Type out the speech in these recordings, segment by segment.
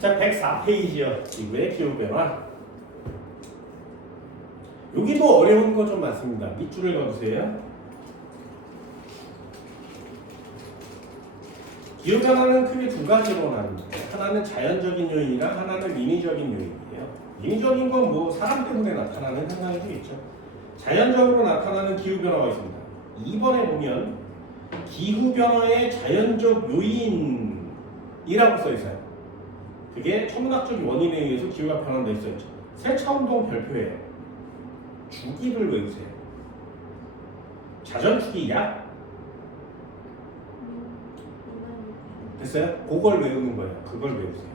자, 104페이지요. 지구의 기후변화. 여기도 어려운 거 좀 많습니다. 밑줄을 그어주세요. 기후변화는 크게 두 가지로 나눕니다. 하나는 자연적인 요인이랑 하나는 인위적인 요인이에요. 인위적인 건 뭐 사람 때문에 나타나는 현상이 되겠죠. 자연적으로 나타나는 기후변화가 있습니다. 2번에 보면 기후변화의 자연적 요인이라고 써있어요. 그게 천문학적 원인에 의해서 기후가 변한다 했었죠. 세차운동 별표예요. 주기를 외우세요. 자전축이 약 됐어요? 그걸 외우는 거예요. 그걸 외우세요.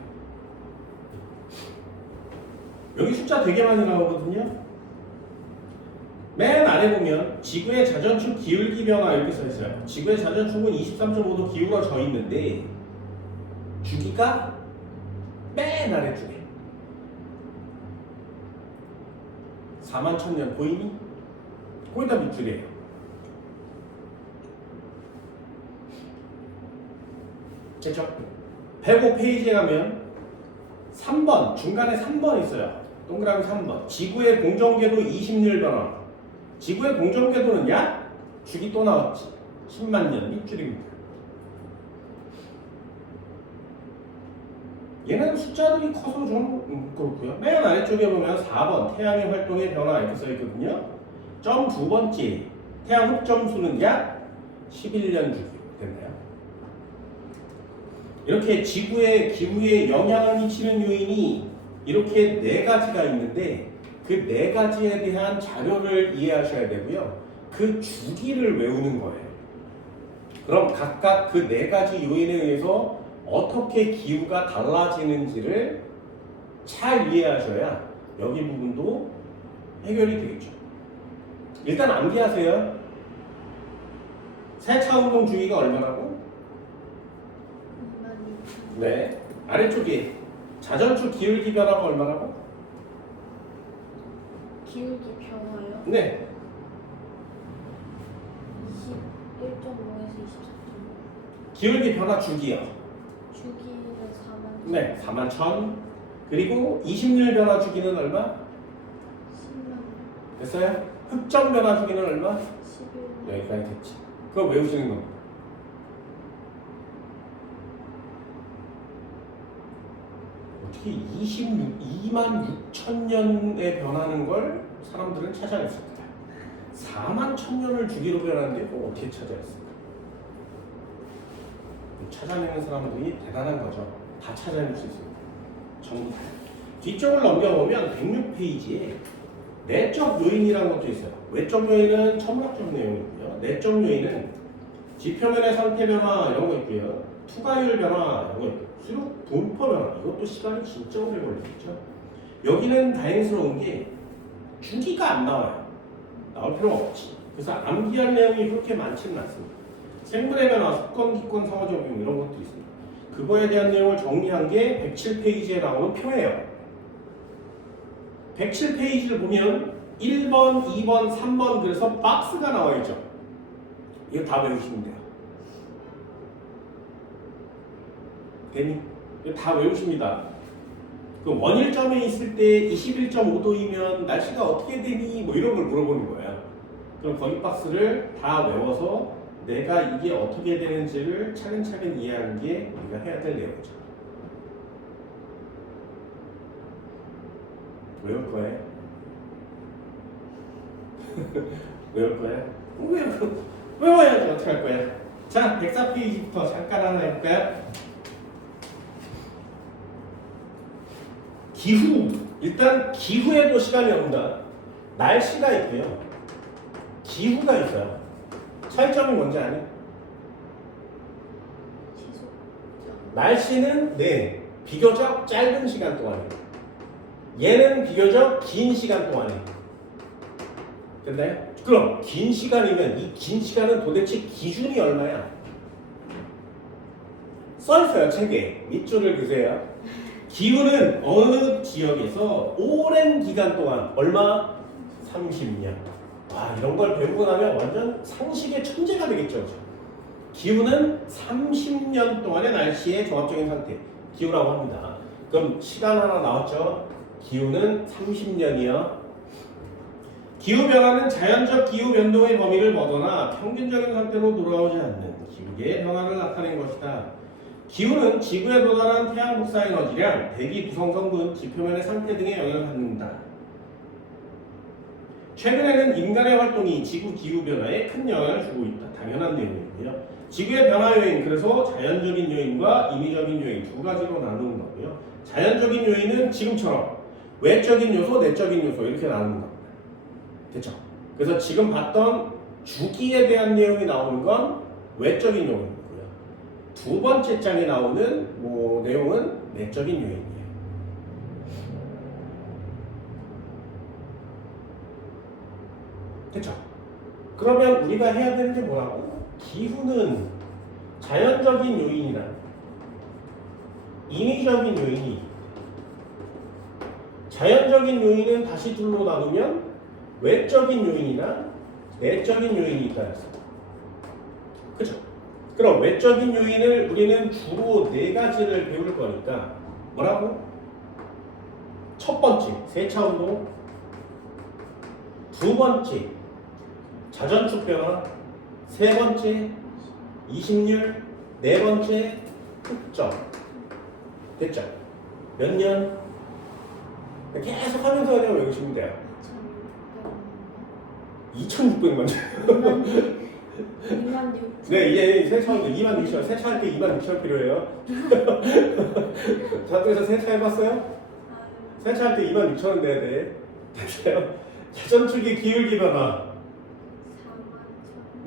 여기 숫자 되게 많이 나오거든요. 맨 아래 보면 지구의 자전축 기울기 변화 이렇게 써 있어요. 지구의 자전축은 23.5도 기울어져 있는데 주기가 맨 아래쪽에 41,000년 보이니? 거기다 밑줄이에요. 됐죠? 105페이지에 가면 3번, 중간에 3번 있어요. 동그라미 3번. 지구의 공전궤도 20일 변화. 지구의 공전궤도는 약 주기 또 나왔지. 10만 년 밑줄입니다. 얘는 숫자들이 커서 좀 그렇고요. 맨 아래쪽에 보면 4번 태양의 활동의 변화 이렇게 써 있거든요. 점 두 번째 태양 흑점수는 약 11년 주기 됐나요? 이렇게 지구의 기후에 영향을 미치는 요인이 이렇게 네 가지가 있는데 그 네 가지에 대한 자료를 이해하셔야 되고요. 그 주기를 외우는 거예요. 그럼 각각 그 네 가지 요인에 의해서 어떻게 기후가 달라지는지를 잘 이해하셔야 여기 부분도 해결이 되겠죠. 일단 암기하세요. 세차운동 주기가 얼마라고? 네. 아래쪽에 자전축 기울기 변화가 얼마라고? 기울기 변화요? 네. 21.5에서 24.5. 기울기 변화 주기요. 주기는 4만. 네. 41,000. 그리고 20일 변화 주기는 얼마? 10만. 됐어요? 흑점 변화 주기는 얼마? 11만. 여기까지 됐지. 그거 외우시는 겁니다. 어떻게 226,000년에 변하는 걸 사람들은 찾아냈을까요? 41,000년을 주기로 변하는데 그걸 어떻게 찾아냈을까? 찾아내는 사람들이 대단한 거죠. 다 찾아낼 수 있습니다. 전부 다. 뒤쪽을 넘겨보면 106페이지에 내적 요인이라는 것도 있어요. 외적 요인은 천문학적 내용이고요. 내적 요인은 지표면의 상태 변화 이런 거 있고요. 투과율 변화 이런 거 있고요. 수력 분포 변화 이것도 시간이 진짜 오래 걸리겠죠. 여기는 다행스러운 게 주기가 안 나와요. 나올 필요가 없지. 그래서 암기할 내용이 그렇게 많지는 않습니다. 생물의 변화, 습관, 기권, 상호 적용 이런 것도 있습니다. 그거에 대한 내용을 정리한 게 107페이지에 나오는 표예요. 107페이지를 보면 1번, 2번, 3번 그래서 박스가 나와 있죠. 이거 다 외우시면 돼요. 되니? 이거 다 외우십니다. 그 원일점에 있을 때 21.5도이면 날씨가 어떻게 되니? 뭐 이런 걸 물어보는 거예요. 그럼 거기 박스를 다 외워서 내가 이게 어떻게 되는지를 차근차근 이해하는 게 우리가 해야 될 내용이죠. 외울 거예요? 외울 거예요? 외워야지 어떻게 할 거야? 자, 104페이지부터 잠깐 하나 해볼까요? 기후. 일단 기후에도 시간이 옵니다. 날씨가 있고요. 기후가 있어요. 차이점이 뭔지 아니? 날씨는 네 비교적 짧은 시간 동안에 얘는 비교적 긴 시간 동안에 됐나요? 그럼 긴 시간이면 이 긴 시간은 도대체 기준이 얼마야? 써있어요 책에. 밑줄을 그세요. 기후는 어느 지역에서 오랜 기간 동안 얼마? 30년. 와 이런 걸 배우고 나면 완전 상식의 천재가 되겠죠. 기후는 30년 동안의 날씨의 종합적인 상태 기후라고 합니다. 그 그럼 시간 하나 나왔죠? 기후는 30년이요. 기후 변화는 자연적 기후 변동의 범위를 벗어나 평균적인 상태로 돌아오지 않는 기후계의 변화를 나타낸 것이다. 기후는 지구에 도달한 태양 복사 에너지량, 대기 구성 성분, 지표면의 상태 등에 영향을 받는다. 최근에는 인간의 활동이 지구 기후 변화에 큰 영향을 주고 있다. 당연한 내용이고요. 지구의 변화 요인, 그래서 자연적인 요인과 인위적인 요인 두 가지로 나누는 거고요. 자연적인 요인은 지금처럼 외적인 요소, 내적인 요소 이렇게 나누는 겁니다. 됐죠? 그래서 지금 봤던 주기에 대한 내용이 나오는 건 외적인 요인이고요. 두 번째 장에 나오는 내용은 내적인 요인이에요. 됐죠? 그러면 우리가 해야 되는 게 뭐라고? 기후는 자연적인 요인이랑 인위적인 요인이, 자연적인 요인은 다시 둘로 나누면 외적인 요인이나 내적인 요인이 있다 했어. 그죠? 그럼 외적인 요인을 우리는 주로 네 가지를 배울 거니까 뭐라고? 첫 번째, 세차 운동. 두 번째, 자전축 변화. 세 번째, 이식률. 네 번째, 흑점. 됐죠? 몇 년? 계속 하면서 그냥 외우시면 돼요. 2600만. 2만 6천. 네, 이제 세차하는데 26,000원. 세차할 때 26,000원 필요해요. 자동에서 세차 해봤어요? 세차할 때 26,000원 내야 돼. 됐어요? 자전축의 기울기 변화.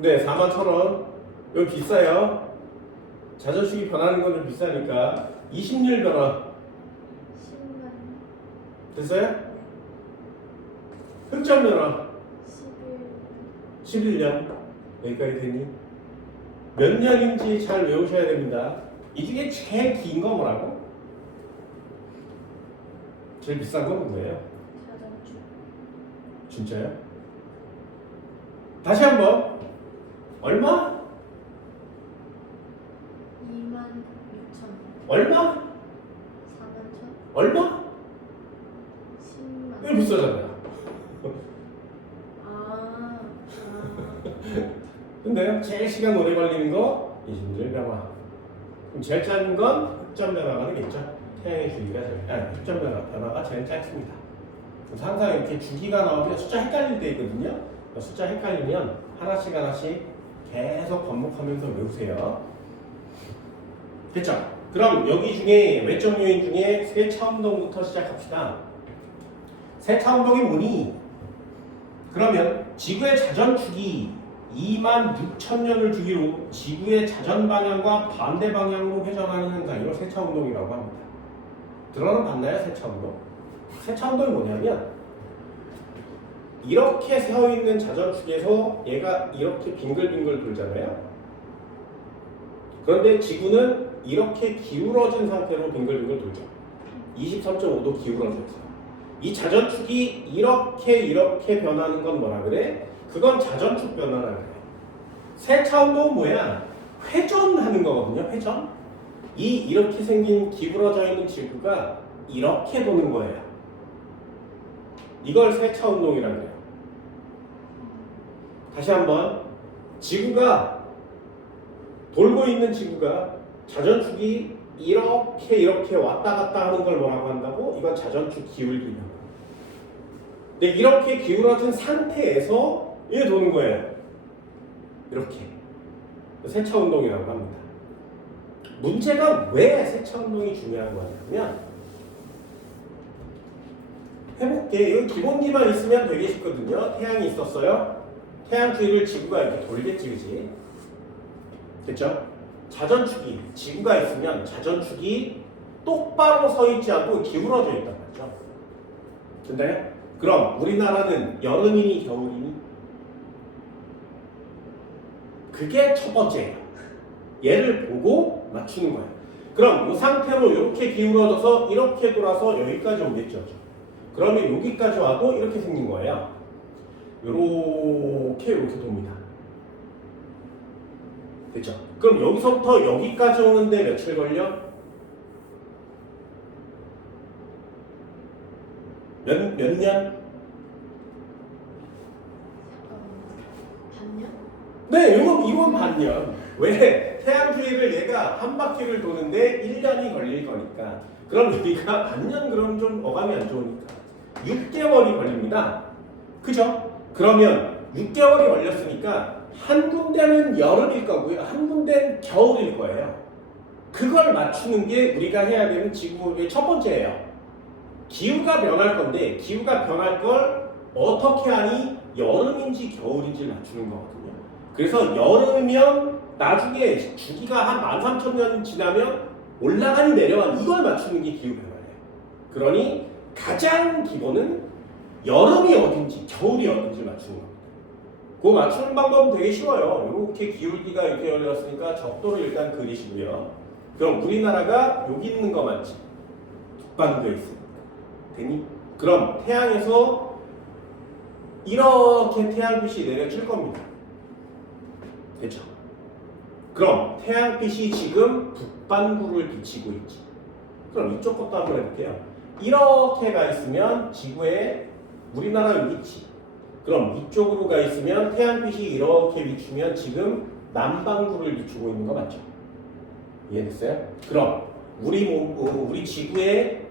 4만 1천. 네, 41,000원. 이거 비싸요. 자전축이 변하는 건 좀 비싸니까. 이식률 변화. 10만. 됐어요? 흑점 변화. 11년. 여기까지 되니? 몇 년인지 잘 외우셔야 됩니다. 이 중에 제일 긴 거 뭐라고? 제일 비싼 건 뭐예요? 자전축. 진짜요? 다시 한번. 얼마? 2만 6천. 얼마? 4만 천. 얼마? 10만. 이거 비싸잖아요. 근데요, 제일 시간 오래 걸리는 거 이식률 변화. 그럼 제일 짧은 건 흑점 변화가 되겠죠. 태양의 주기가 흑점 변화가 제일 짧습니다. 그래서 항상 이렇게 주기가 나오면 숫자 헷갈릴 때 있거든요. 숫자 헷갈리면 하나씩 계속 반복하면서 외우세요. 됐죠? 그럼 여기 중에 외적 요인 중에 세차 운동부터 시작합시다. 세차 운동이 뭐니? 그러면 지구의 자전축이 26,000년을 주기로 지구의 자전 방향과 반대 방향으로 회전하는 현상을 세차 운동이라고 합니다. 들어는 봤나요? 세차 운동? 세차 운동이 뭐냐면 이렇게 세워 있는 자전축에서 얘가 이렇게 빙글빙글 돌잖아요. 그런데 지구는 이렇게 기울어진 상태로 빙글빙글 돌죠. 23.5도 기울어져 있어요. 이 자전축이 이렇게 변하는 건 뭐라 그래? 그건 자전축 변화라 그래요. 세차 운동은 뭐야? 회전하는 거거든요. 회전. 이렇게 생긴 기울어져 있는 지구가 이렇게 도는 거예요. 이걸 세차 운동이라 그래요. 다시 한번. 지구가 돌고 있는 지구가 자전축이 이렇게 왔다 갔다 하는 걸 뭐라고 한다고? 이건 자전축 기울기 변화. 근데 이렇게 기울어진 상태에서 이게 도는 거예요. 이렇게. 세차 운동이라고 합니다. 문제가 왜 세차 운동이 중요한 거냐면 해볼게. 이거 기본기만 있으면 되게 쉽거든요. 태양이 있었어요. 태양 주위를 지구가 이렇게 돌겠지, 그지? 됐죠? 자전축이, 지구가 있으면 자전축이 똑바로 서 있지 않고 기울어져 있단 말이죠. 됐나요? 그럼 우리나라는 여름이니 겨울이니? 그게 첫 번째예요. 얘를 보고 맞추는 거예요. 그럼 이 상태로 이렇게 기울어져서 이렇게 돌아서 여기까지 오겠죠. 그러면 여기까지 와도 이렇게 생긴 거예요. 이렇게 돕니다. 됐죠? 그럼 여기서부터 여기까지 오는데 며칠 걸려? 몇 년? 반년? 네, 이건 반년. 왜? 태양 주위를 얘가 한 바퀴를 도는데 1년이 걸릴 거니까. 그럼 여기가 반년 그럼 좀 어감이 안 좋으니까 6개월이 걸립니다. 그죠? 그러면 6개월이 걸렸으니까 한 군데는 여름일 거고요. 한 군데는 겨울일 거예요. 그걸 맞추는 게 우리가 해야 되는 지구의 첫 번째예요. 기후가 변할 건데 기후가 변할 걸 어떻게 하니 여름인지 겨울인지 맞추는 거거든요. 그래서 여름이면 나중에 주기가 한 13,000년 지나면 올라가니 내려가니 이걸 맞추는 게 기후변화예요. 그러니 가장 기본은 여름이 어딘지 겨울이 어딘지 맞추는 겁니다. 그 맞추는 방법은 되게 쉬워요. 이렇게 기울기가 이렇게 열렸으니까 적도를 일단 그리시고요. 그럼 우리나라가 여기 있는 거 맞지? 북반구에 있습니다. 되니? 그럼 태양에서 이렇게 태양빛이 내려칠 겁니다. 됐죠? 그럼 태양빛이 지금 북반구를 비치고 있지. 그럼 이쪽 것도 한번 해볼게요. 이렇게 가 있으면 지구에 우리나라 여기 있지. 그럼 이쪽으로 가 있으면 태양빛이 이렇게 비추면 지금 남반구를 비추고 있는 거 맞죠? 이해됐어요? 그럼 우리 지구에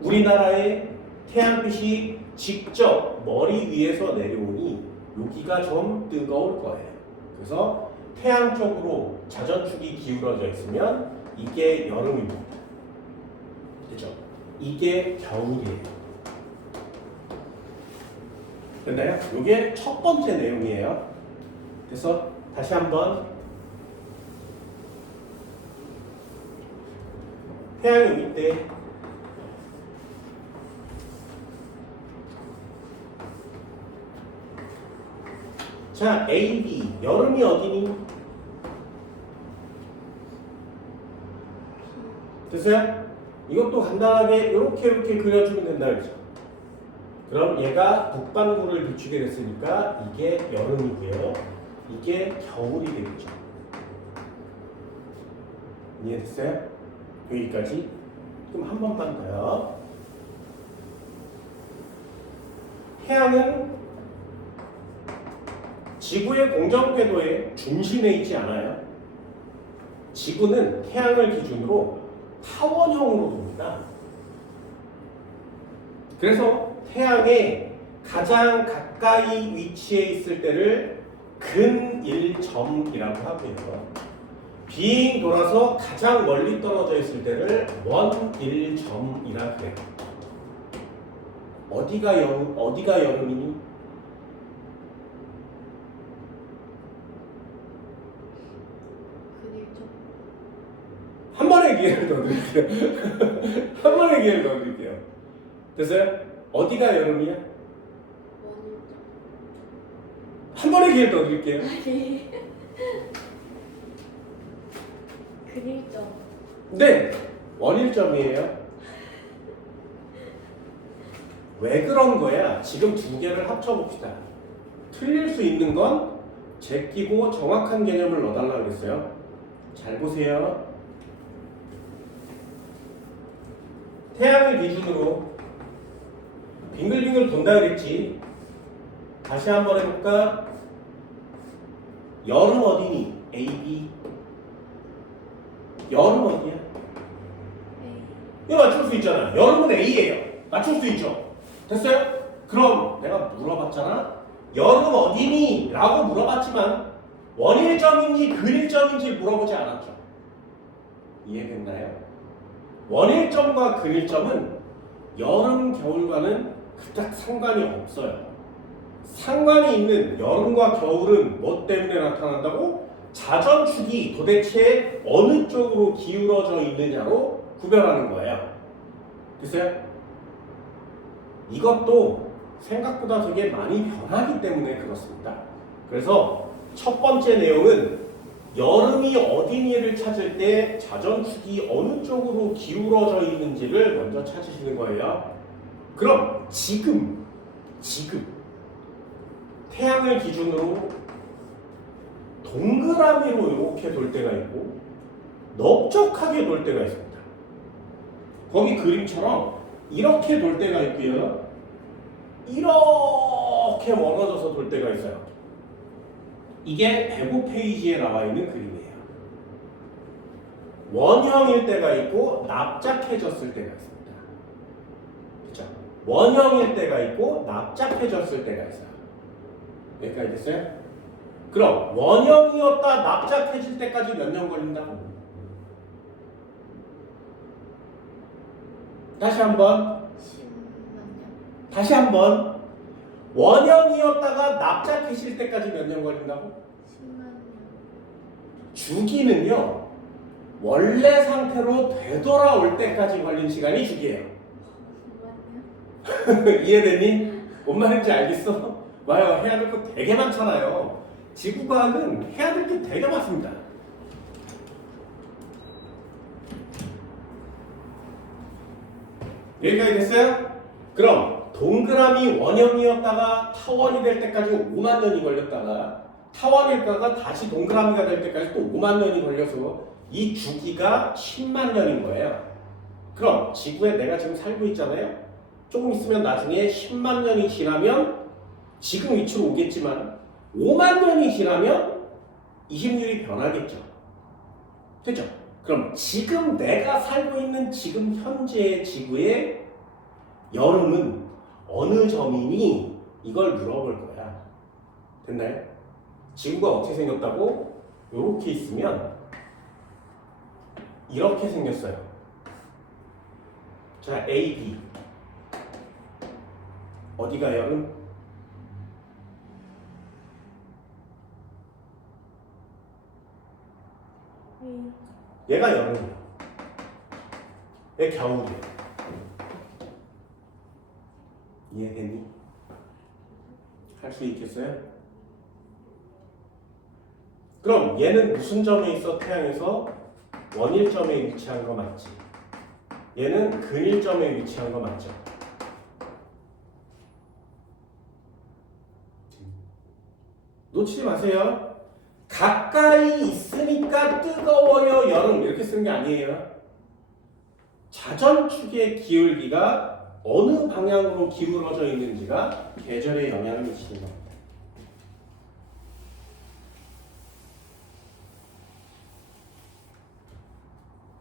우리나라의 태양빛이 직접 머리 위에서 내려오니 여기가 좀 뜨거울 거예요. 그래서 태양 쪽으로 자전축이 기울어져 있으면 이게 여름입니다. 그죠? 이게 겨울이에요. 됐나요? 이게 첫 번째 내용이에요. 그래서 다시 한번 태양이 여기 있대. 자, A, B. 여름이 어디니? 됐어요? 이것도 간단하게 이렇게 그려주면 된다 그랬죠. 그럼 얘가 북반구를 비추게 됐으니까 이게 여름이고요. 이게 겨울이 되겠죠. 이해됐어요? 여기까지. 그럼 한 번만 더요. 태양은 지구의 공전궤도의 중심에 있지 않아요. 지구는 태양을 기준으로 타원형으로 돕니다. 그래서 태양에 가장 가까이 위치해 있을 때를 근일점이라고 하고요. 빙 돌아서 가장 멀리 떨어져 있을 때를 원일점이라 그래요. 어디가 여름이니? 근일점. 한 번의 기회를 더 드릴게요. 한 번의 기회를 더 드릴게요. 됐어요? 어디가 여름이야? 원일점. 한 번의 기회를 더 드릴게요. 아니. 근일점. 네, 원일점이에요. 왜 그런 거야? 지금 두 개를 합쳐봅시다. 틀릴 수 있는 건 제끼고 정확한 개념을 넣어달라고 그랬어요. 잘 보세요. 태양을 기준으로 빙글빙글 돈다 그랬지. 다시 한번 해볼까? 여름 어디니? A, B. 여름 어디야? A. 이거 맞출 수 있잖아. 여름은 A예요. 맞출 수 있죠. 됐어요? 그럼 내가 물어봤잖아. 여름 어디니? 라고 물어봤지만 원일점인지 근일점인지 물어보지 않았죠. 이해됐나요? 원일점과 근일점은 여름, 겨울과는 그닥 상관이 없어요. 상관이 있는 여름과 겨울은 뭐 때문에 나타난다고? 자전축이 도대체 어느 쪽으로 기울어져 있느냐로 구별하는 거예요. 됐어요? 이것도 생각보다 되게 많이 변하기 때문에 그렇습니다. 그래서 첫 번째 내용은 여름이 어디니를 찾을 때 자전축이 어느 쪽으로 기울어져 있는지를 먼저 찾으시는 거예요. 그럼 지금 태양을 기준으로 동그라미로 이렇게 돌 때가 있고 넓적하게 돌 때가 있습니다. 거기 그림처럼 이렇게 돌 때가 있고요. 이렇게 멀어져서 돌 때가 있어요. 이게 105페이지에 나와 있는 그림이에요. 원형일 때가 있고 납작해졌을 때가 있습니다. 그렇죠? 원형일 때가 있고 납작해졌을 때가 있어요. 여기까지 됐어요? 그럼 원형이었다 납작해질 때까지 몇 년 걸린다고? 다시 한번 10만 다시 한번 원형이었다가 납작해질 때까지 몇 년 걸린다고? 10만 년. 주기는요 원래 상태로 되돌아올 때까지 걸린 시간이 주기예요. 10만 년? 이해되니? 뭔 말인지 알겠어? 와요. 해야 될 거 되게 많잖아요. 지구과학은 해야 될 게 되게 많습니다. 여기까지 됐어요? 그럼 동그라미 원형이었다가 타원이 될 때까지 5만 년이 걸렸다가 타원일까가 다시 동그라미가 될 때까지 또 5만 년이 걸려서 이 주기가 10만 년인 거예요. 그럼 지구에 내가 지금 살고 있잖아요. 조금 있으면 나중에 10만 년이 지나면 지금 위치로 오겠지만 5만 년이 지나면 이심률이 변하겠죠. 됐죠? 그럼 지금 내가 살고 있는 지금 현재의 지구의 여름은 어느 점이니? 이걸 물어볼 거야. 됐나요? 지구가 어떻게 생겼다고? 이렇게 있으면 이렇게 생겼어요. 자, A, B. 어디가 여름? A. 얘가 여름이야. 얘 겨울이야. 이해되니? 할 수 있겠어요? 그럼 얘는 무슨 점에 있어? 태양에서 원일점에 위치한 거 맞지? 얘는 근일점에 위치한 거 맞죠? 놓치지 마세요. 가까이 있으니까 뜨거워요 여름 이렇게 쓰는 게 아니에요. 자전축의 기울기가 어느 방향으로 기울어져 있는지가 계절에 영향을 미치는 겁니다.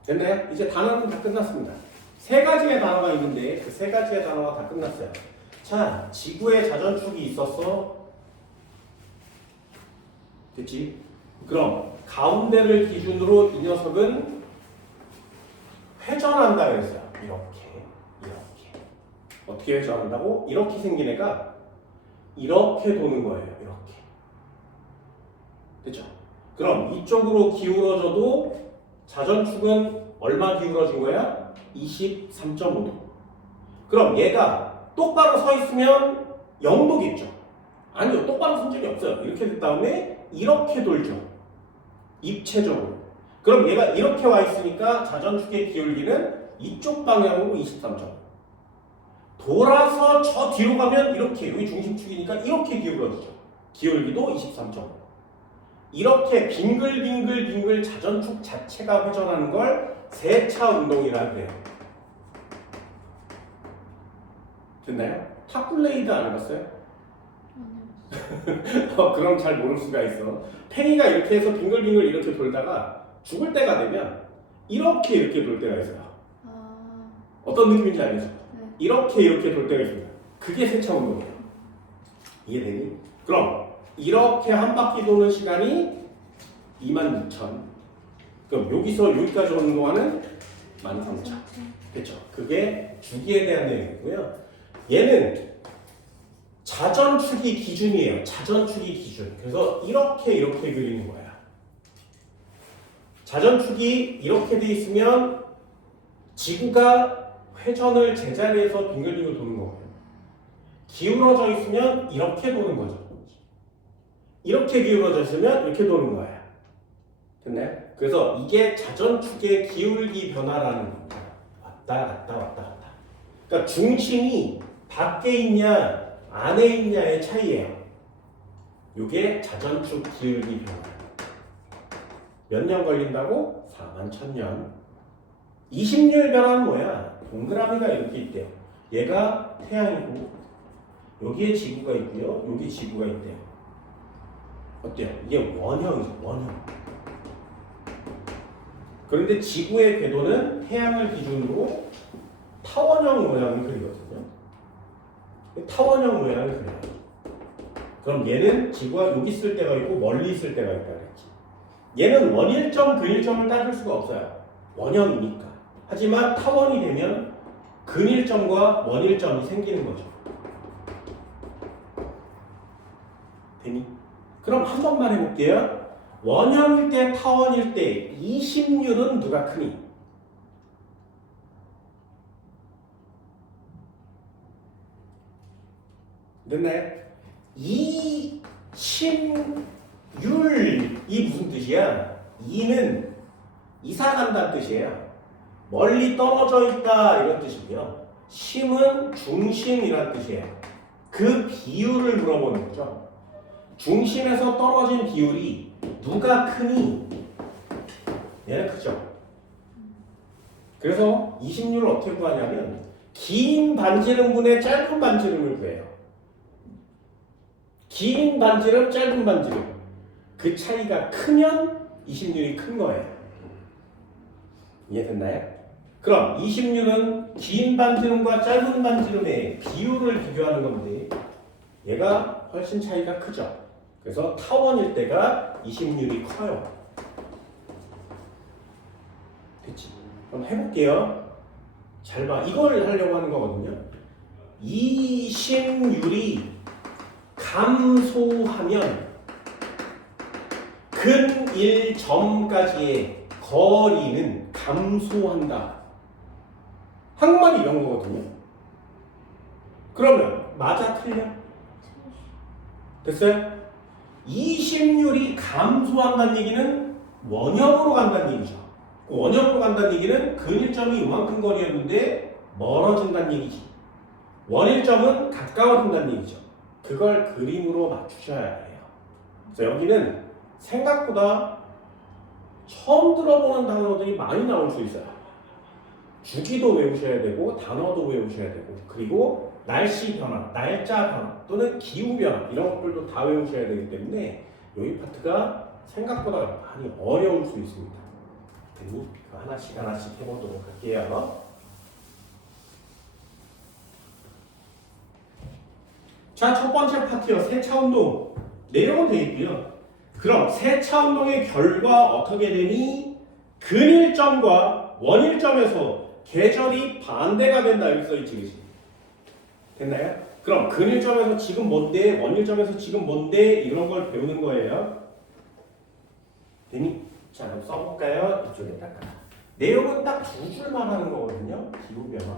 됐나요? 이제 단어는 다 끝났습니다. 세 가지의 단어가 있는데 그 세 가지의 단어가 다 끝났어요. 자, 지구에 자전축이 있었어. 됐지? 그럼 가운데를 기준으로 이 녀석은 회전한다 그랬어요. 이렇게. 어떻게 회전한다고? 이렇게 생긴 애가 이렇게 도는 거예요. 이렇게. 됐죠? 그럼 이쪽으로 기울어져도 자전축은 얼마 기울어진 거야? 23.5도. 그럼 얘가 똑바로 서 있으면 0도겠죠? 아니요. 똑바로 선 적이 없어요. 이렇게 된 다음에 이렇게 돌죠. 입체적으로. 그럼 얘가 이렇게 와 있으니까 자전축의 기울기는 이쪽 방향으로 23.5. 돌아서 저 뒤로 가면 이렇게, 여기 중심축이니까 이렇게 기울어지죠. 기울기도 23.5. 이렇게 빙글빙글 자전축 자체가 회전하는 걸 세차 운동이라고 해요. 됐나요? 탑블레이드 안 해봤어요? 그럼 잘 모를 수가 있어. 팽이가 이렇게 해서 빙글빙글 이렇게 돌다가 죽을 때가 되면 이렇게 돌 때가 있어요. 아. 어떤 느낌인지 알겠죠? 네. 이렇게 돌 때가 있습니다. 그게 세차 운동이에요. 이해되니? 그럼 이렇게 한 바퀴 도는 시간이 26,000. 그럼 여기서 여기까지 오는 동안은 13,000. 됐죠? 그게 주기에 대한 내용이고요. 얘는 자전축이 기준이에요. 자전축이 기준. 그래서 이렇게 그리는 거야. 자전축이 이렇게 돼 있으면 지구가 회전을 제자리에서 빙글빙글 도는 거고요. 기울어져 있으면 이렇게 도는 거죠. 이렇게 기울어져 있으면 이렇게 도는 거야. 됐나요? 그래서 이게 자전축의 기울기 변화라는 겁니다. 왔다 갔다. 그러니까 중심이 밖에 있냐 안에 있냐의 차이예요. 이게 자전축 기울기 변화. 몇 년 걸린다고? 41,000년. 이심률 변화는 뭐야? 동그라미가 이렇게 있대요. 얘가 태양이고 여기에 지구가 있고요. 여기 지구가 있대요. 어때요? 이게 원형이죠. 원형. 그런데 지구의 궤도는 태양을 기준으로 타원형 모양을 그리거든요. 타원형 모양을 그려요. 그럼 얘는 지구가 여기 있을 때가 있고 멀리 있을 때가 있다 그랬지. 얘는 원일점, 근일점을 따질 수가 없어요. 원형이니까. 하지만 타원이 되면 근일점과 원일점이 생기는 거죠. 되니? 그럼 한 번만 해볼게요. 원형일 때, 타원일 때 이심률은 누가 크니? 됐나요? 이심율이 무슨 뜻이야? 이는 이사 간다는 뜻이에요. 멀리 떨어져 있다 이런 뜻이고요. 심은 중심이란 뜻이에요. 그 비율을 물어보는 거죠. 중심에서 떨어진 비율이 누가 크니? 얘는 크죠. 그래서 이심률을 어떻게 구하냐면 긴 반지름분의 짧은 반지름을 구해요. 긴 반지름, 짧은 반지름. 그 차이가 크면 이심률이 큰 거예요. 이해됐나요? 그럼 이심률은 긴 반지름과 짧은 반지름의 비율을 비교하는 건데 얘가 훨씬 차이가 크죠. 그래서 타원일 때가 이심률이 커요. 됐지? 그럼 해볼게요. 잘 봐. 이걸 하려고 하는 거거든요. 이심률이 감소하면 근 1점까지의 거리는 감소한다. 한국말이 이런 거거든요. 그러면 맞아 틀려? 됐어요? 이심률이 감소한다는 얘기는 원형으로 간다는 얘기죠. 원형으로 간다는 얘기는 근일점이 이만큼 거리였는데 멀어진다는 얘기지. 원일점은 가까워진다는 얘기죠. 그걸 그림으로 맞추셔야 해요. 그래서 여기는 생각보다 처음 들어보는 단어들이 많이 나올 수 있어요. 주기도 외우셔야 되고 단어도 외우셔야 되고 그리고 날씨 변화, 날짜 변화 또는 기후 변화 이런 것들도 다 외우셔야 되기 때문에 여기 파트가 생각보다 많이 어려울 수 있습니다. 그러니 하나씩 하나씩 해보도록 할게요. 자, 첫 번째 파트요. 세차 운동. 내용은 되어 있고요. 그럼 세차 운동의 결과 어떻게 되니? 근일점과 원일점에서 계절이 반대가 된다. 이렇게 써있지, 그치? 됐나요? 그럼 근일점에서 지금 뭔데? 원일점에서 지금 뭔데? 이런 걸 배우는 거예요. 되니? 자, 그럼 써볼까요? 이쪽에다가. 내용은 딱 두 줄만 하는 거거든요. 기후 변화.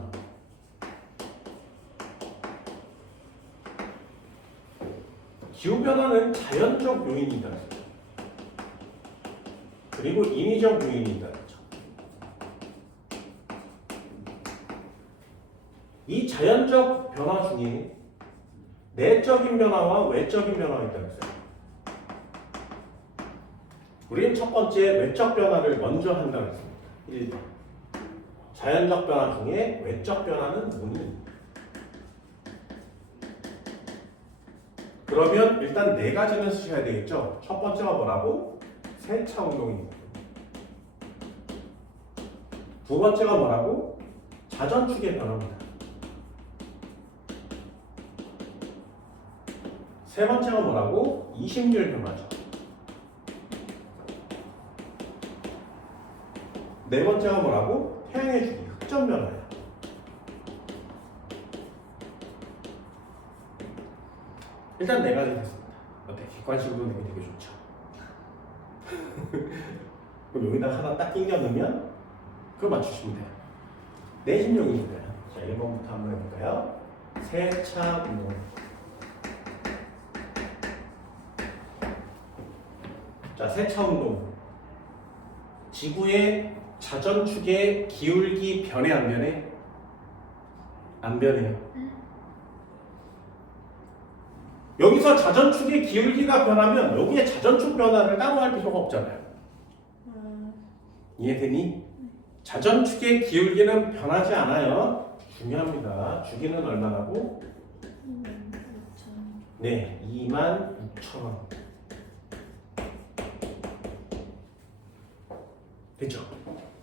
기후변화는 자연적 요인이다. 그리고 인위적 요인이다. 이 자연적 변화 중에 내적인 변화와 외적인 변화가 있다고 했어요. 우리는 첫 번째 외적 변화를 먼저 한다고 했습니다. 1번. 자연적 변화 중에 외적 변화는 뭐니? 그러면 일단 네 가지는 쓰셔야 되겠죠. 첫 번째가 뭐라고? 세차 운동입니다. 두 번째가 뭐라고? 자전축의 변화입니다. 세 번째가 뭐라고? 이심률 변화죠. 네 번째가 뭐라고? 태양의 주기, 흑점 변화예요. 일단 네 가지 됐습니다. 어때? 객관식으로 내기 되게 좋죠. 그럼 여기다 하나 딱 끼겨 넣으면 그걸 맞추시면 돼요. 내신용이니까요. 자, 1번부터 한번 해볼까요? 세차 운동. 자, 세차 운동. 지구의 자전축의 기울기 변해 안 변해? 안 변해요. 여기서 자전축의 기울기가 변하면 여기에 자전축 변화를 따로 할 필요가 없잖아요. 이해되니? 자전축의 기울기는 변하지 않아요. 중요합니다. 주기는 얼마나고? 26,000. 네, 26,000원. 됐죠?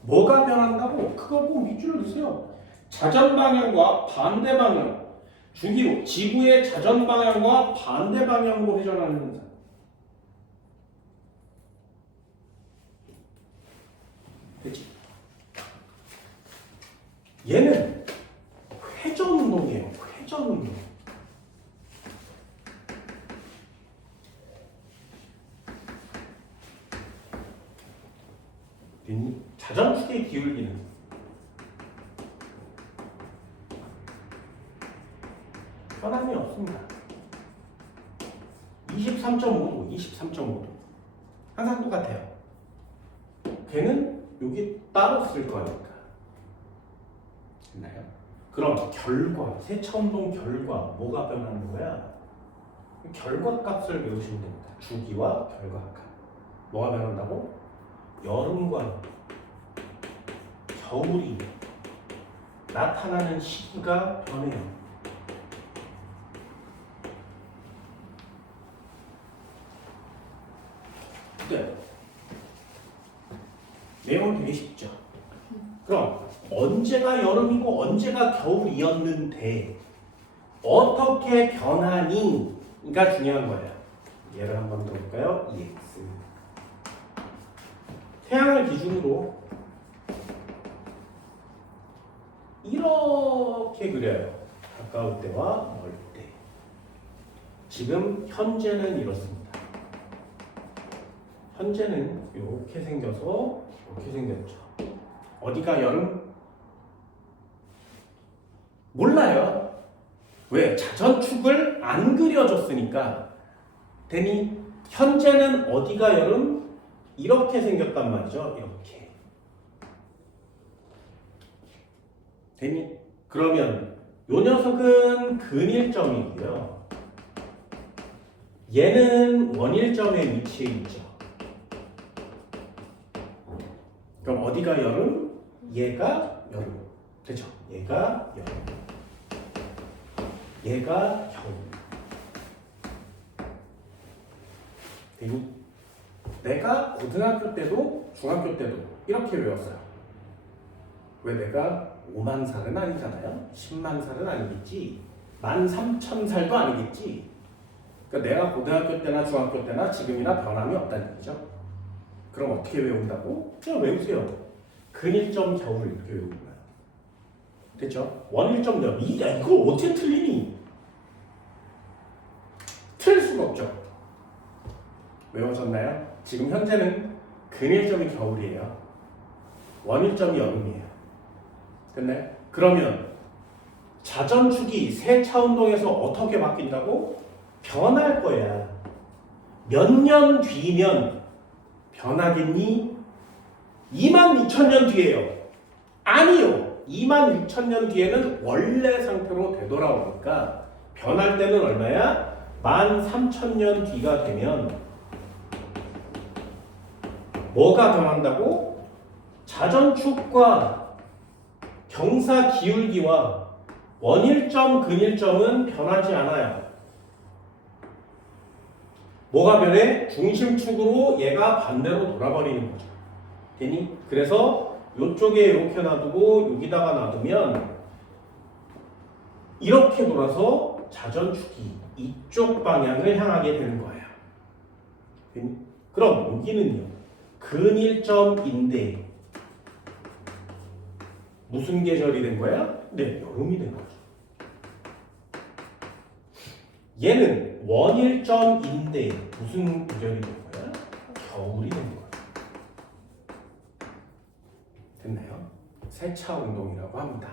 뭐가 변한다고? 그걸 꼭 밑줄을 넣으세요. 자전 방향과 반대 방향. 주기로 지구의 자전 방향과 반대 방향으로 회전하는 현상. 됐지? 얘는 회전 운동이에요. 회전 운동. 자전축의 기울기는 변함이 없습니다. 23.5도, 23.5도. 항상 똑같아요. 걔는 여기 따로 쓸 거니까. 됐나요? 그럼 결과, 세차운동 결과 뭐가 변하는 거야? 결과값을 외우시면 됩니다. 주기와 결과값. 뭐가 변한다고? 여름과 겨울이 나타나는 시기가 변해요. 네. 내용은 되게 쉽죠. 그럼 언제가 여름이고 언제가 겨울이었는데 어떻게 변하니가 중요한 거예요. 얘를 한번 더 볼까요? EX. 태양을 기준으로 이렇게 그려요. 가까울 때와 멀 때. 지금 현재는 이렇습니다. 현재는 이렇게 생겨서 이렇게 생겼죠. 어디가 여름? 몰라요. 왜? 자전축을 안 그려줬으니까. 되니 현재는 어디가 여름? 이렇게 생겼단 말이죠. 이렇게. 되니? 그러면 요 녀석은 근일점이고요. 얘는 원일점에 위치해 있죠. 그럼 어디가 여름? 얘가 여름. 되죠? 얘가 여름. 얘가 겨울. 되니? 내가 고등학교 때도 중학교 때도 이렇게 외웠어요. 왜 내가 5만 살은 아니잖아요. 10만 살은 아니겠지. 13,000살도 아니겠지. 그러니까 내가 고등학교 때나 중학교 때나 지금이나 변함이 없다는 얘기죠. 그럼 어떻게 외운다고? 그냥 외우세요. 근일점 겨울 이렇게 외우는 거야. 됐죠? 원일점 여름. 야, 이걸 어떻게 틀리니? 틀릴 수가 없죠. 외워졌나요? 지금 현재는 근일점이 겨울이에요. 원일점이 여름이에요. 됐나요? 그러면 자전축이 세차운동에서 어떻게 바뀐다고? 변할 거야. 몇 년 뒤면 변하겠니? 26,000년 뒤에요. 아니요. 26,000년 뒤에는 원래 상태로 되돌아오니까 변할 때는 얼마야? 13,000년 뒤가 되면 뭐가 변한다고? 자전축과 경사 기울기와 원일점, 근일점은 변하지 않아요. 뭐가 변해? 중심축으로 얘가 반대로 돌아버리는 거죠. 되니? 그래서 이쪽에 이렇게 놔두고 여기다가 놔두면 이렇게 돌아서 자전축이 이쪽 방향을 향하게 되는 거예요. 되니? 그럼 여기는요. 근일점인데 무슨 계절이 된 거야? 네, 여름이 된 거죠. 얘는 원일점인데 무슨 계절이 된 거야? 겨울이 된 거야. 됐나요? 세차 운동이라고 합니다.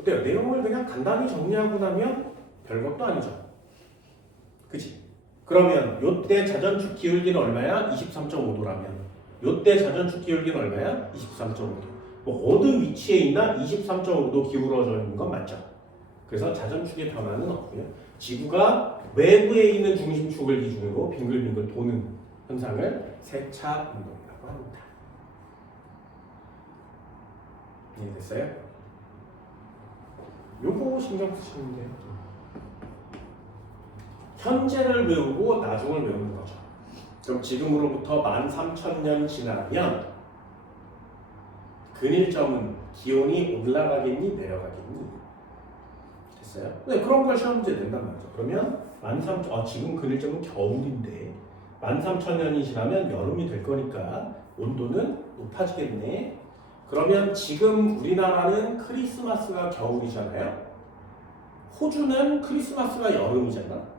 어때요? 내용을 그냥 간단히 정리하고 나면 별것도 아니죠. 그치? 그러면 요때 자전축 기울기는 얼마야? 23.5도라면 요때 자전축 기울기는 얼마야? 23.5도. 뭐 어느 위치에 있나 23.5도 기울어져 있는 건 맞죠? 그래서 자전축의 변화는 없고요. 지구가 외부에 있는 중심축을 기준으로 빙글빙글 도는 현상을 세차 운동이라고 합니다. 이해됐어요? 요거 신경 쓰시면 돼요. 현재를 외우고 나중을 외우는 거죠. 그럼 지금으로부터 13,000년 지나면 근일점은 기온이 올라가겠니 내려가겠니? 됐어요? 네, 그런 걸 시험 문제 낸단 말이죠. 그러면 13,000, 지금 근일점은 겨울인데 13,000년이 지나면 여름이 될 거니까 온도는 높아지겠네. 그러면 지금 우리나라는 크리스마스가 겨울이잖아요. 호주는 크리스마스가 여름이잖아.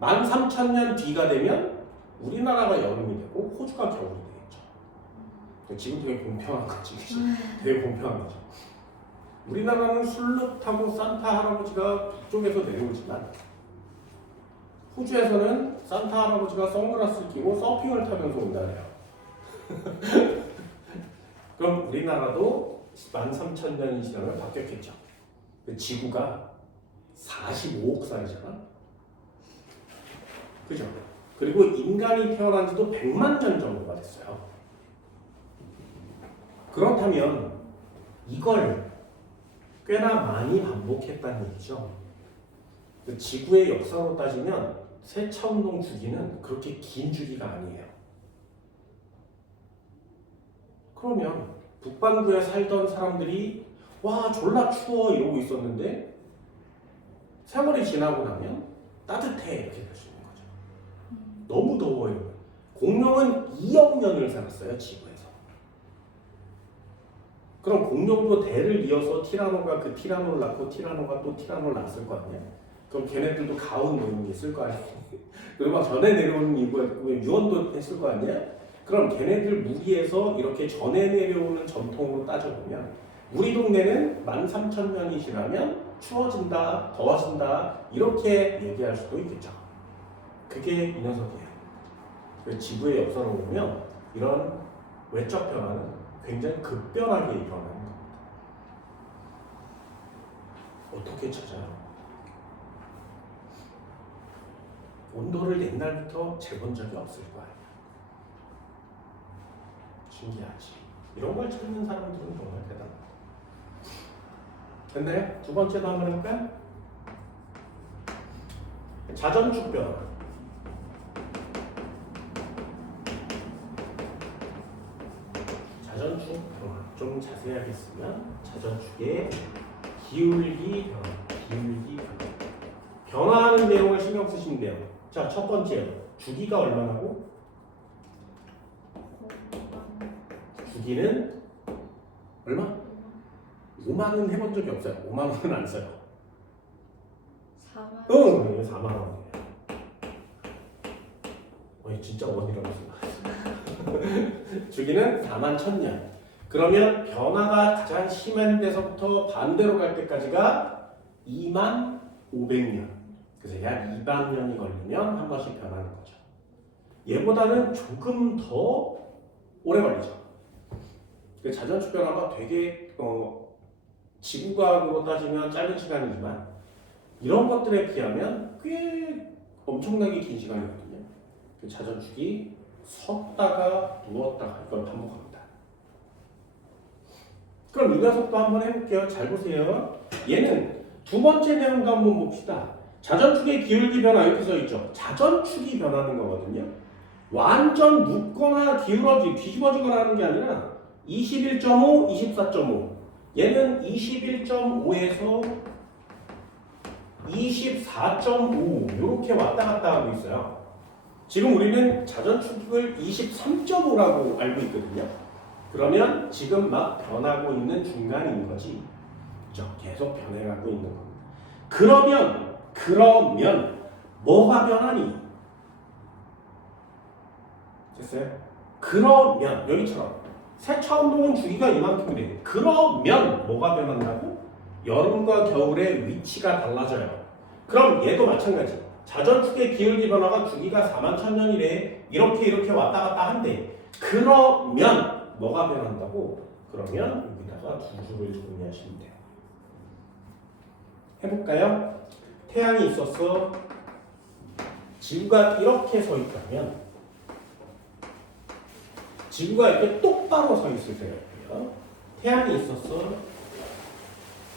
13,000년 뒤가 되면 우리나라가 여름이 되고 호주가 겨울이 되겠죠. 지금 되게 공평한 거지. 되게 공평한 거죠. 우리나라는 술록 타고 산타 할아버지가 북쪽에서 내려오지만 호주에서는 산타 할아버지가 선글라스를 끼고 서핑을 타면서 온다네요. 그럼 우리나라도 13,000년이 지나면 바뀌었겠죠. 지구가 45억 살이잖아. 그죠? 그리고 인간이 태어난 지도 100만 년 정도가 됐어요. 그렇다면 이걸 꽤나 많이 반복했다는 얘기죠. 지구의 역사로 따지면 세차운동 주기는 그렇게 긴 주기가 아니에요. 그러면 북반구에 살던 사람들이 와 졸라 추워 이러고 있었는데 세월이 지나고 나면 따뜻해 이렇게 될 수 있는 거죠. 너무 더워요. 공룡은 2억 년을 살았어요 지구에서. 그럼 공룡도 대를 이어서 티라노가 그 티라노를 낳고 티라노가 또 티라노를 낳았을 거 아니야. 그럼 걔네들도 가운 모임이 있을 거 아니야. 그리고 막 전에 내려오는 이유가 유언도 했을 거 아니야. 그럼 걔네들 무리에서 이렇게 전해 내려오는 전통으로 따져보면 우리 동네는 13,000년이 지나면 추워진다, 더워진다 이렇게 얘기할 수도 있겠죠. 그게 이 녀석이에요. 지구의 역사로 보면 이런 외적 변화는 굉장히 급변하게 일어나는 겁니다. 어떻게 찾아요? 온도를 옛날부터 재본 적이 없을 거예요. 신기하지. 이런 걸 찾는 사람들은 정말 대단하다. 근데 두 번째도 한번 해볼까요? 자전축 변화. 자전축 변화. 좀 자세하게 쓰면 자전축의 기울기 변화. 기울기 변화. 변화하는 내용을 신경 쓰시면 돼요. 자, 첫 번째 주기가 얼마나고? 주기는 얼마? 5만원 해본 적이 없어요. 5만원은 안 써요. 4만. 응, 4만원. 진짜 원이라고 생각했어. 주기는 41,000년. 그러면 변화가 가장 심한 데서부터 반대로 갈 때까지가 25,500년. 그래서 약 2만 년이 걸리면 한 번씩 변하는 거죠. 얘보다는 조금 더 오래 걸리죠. 자전축 변화가 되게 지구과학으로 따지면 짧은 시간이지만 이런 것들에 비하면 꽤 엄청나게 긴 시간이거든요. 자전축이 섰다가 누웠다가 이걸 반복합니다. 그럼 이 녀석도 한번 해볼게요. 잘 보세요. 얘는 두 번째 내용도 한번 봅시다. 자전축의 기울기 변화 이렇게 써있죠. 자전축이 변하는 거거든요. 완전 눕거나 뒤집어지거나 하는 게 아니라 21.5, 24.5. 얘는 21.5에서 24.5 이렇게 왔다 갔다 하고 있어요. 지금 우리는 자전축을 23.5라고 알고 있거든요. 그러면 지금 막 변하고 있는 중간인 거지. 그죠? 계속 변해가고 있는 겁니다. 그러면 뭐가 변하니? 됐어요? 그러면 여기처럼 세차운동은 주기가 이만큼이래. 그러면 뭐가 변한다고? 여름과 겨울의 위치가 달라져요. 그럼 얘도 마찬가지. 자전축의 기울기 변화가 주기가 41,000년이래. 이렇게 왔다 갔다 한대. 그러면 뭐가 변한다고? 그러면 여기다가 두 줄을 정리하시면 돼요. 해볼까요? 태양이 있었어. 지구가 이렇게 서 있다면 지구가 이렇게 똑바로 서 있을 때가 있고요. 태양이 있었어.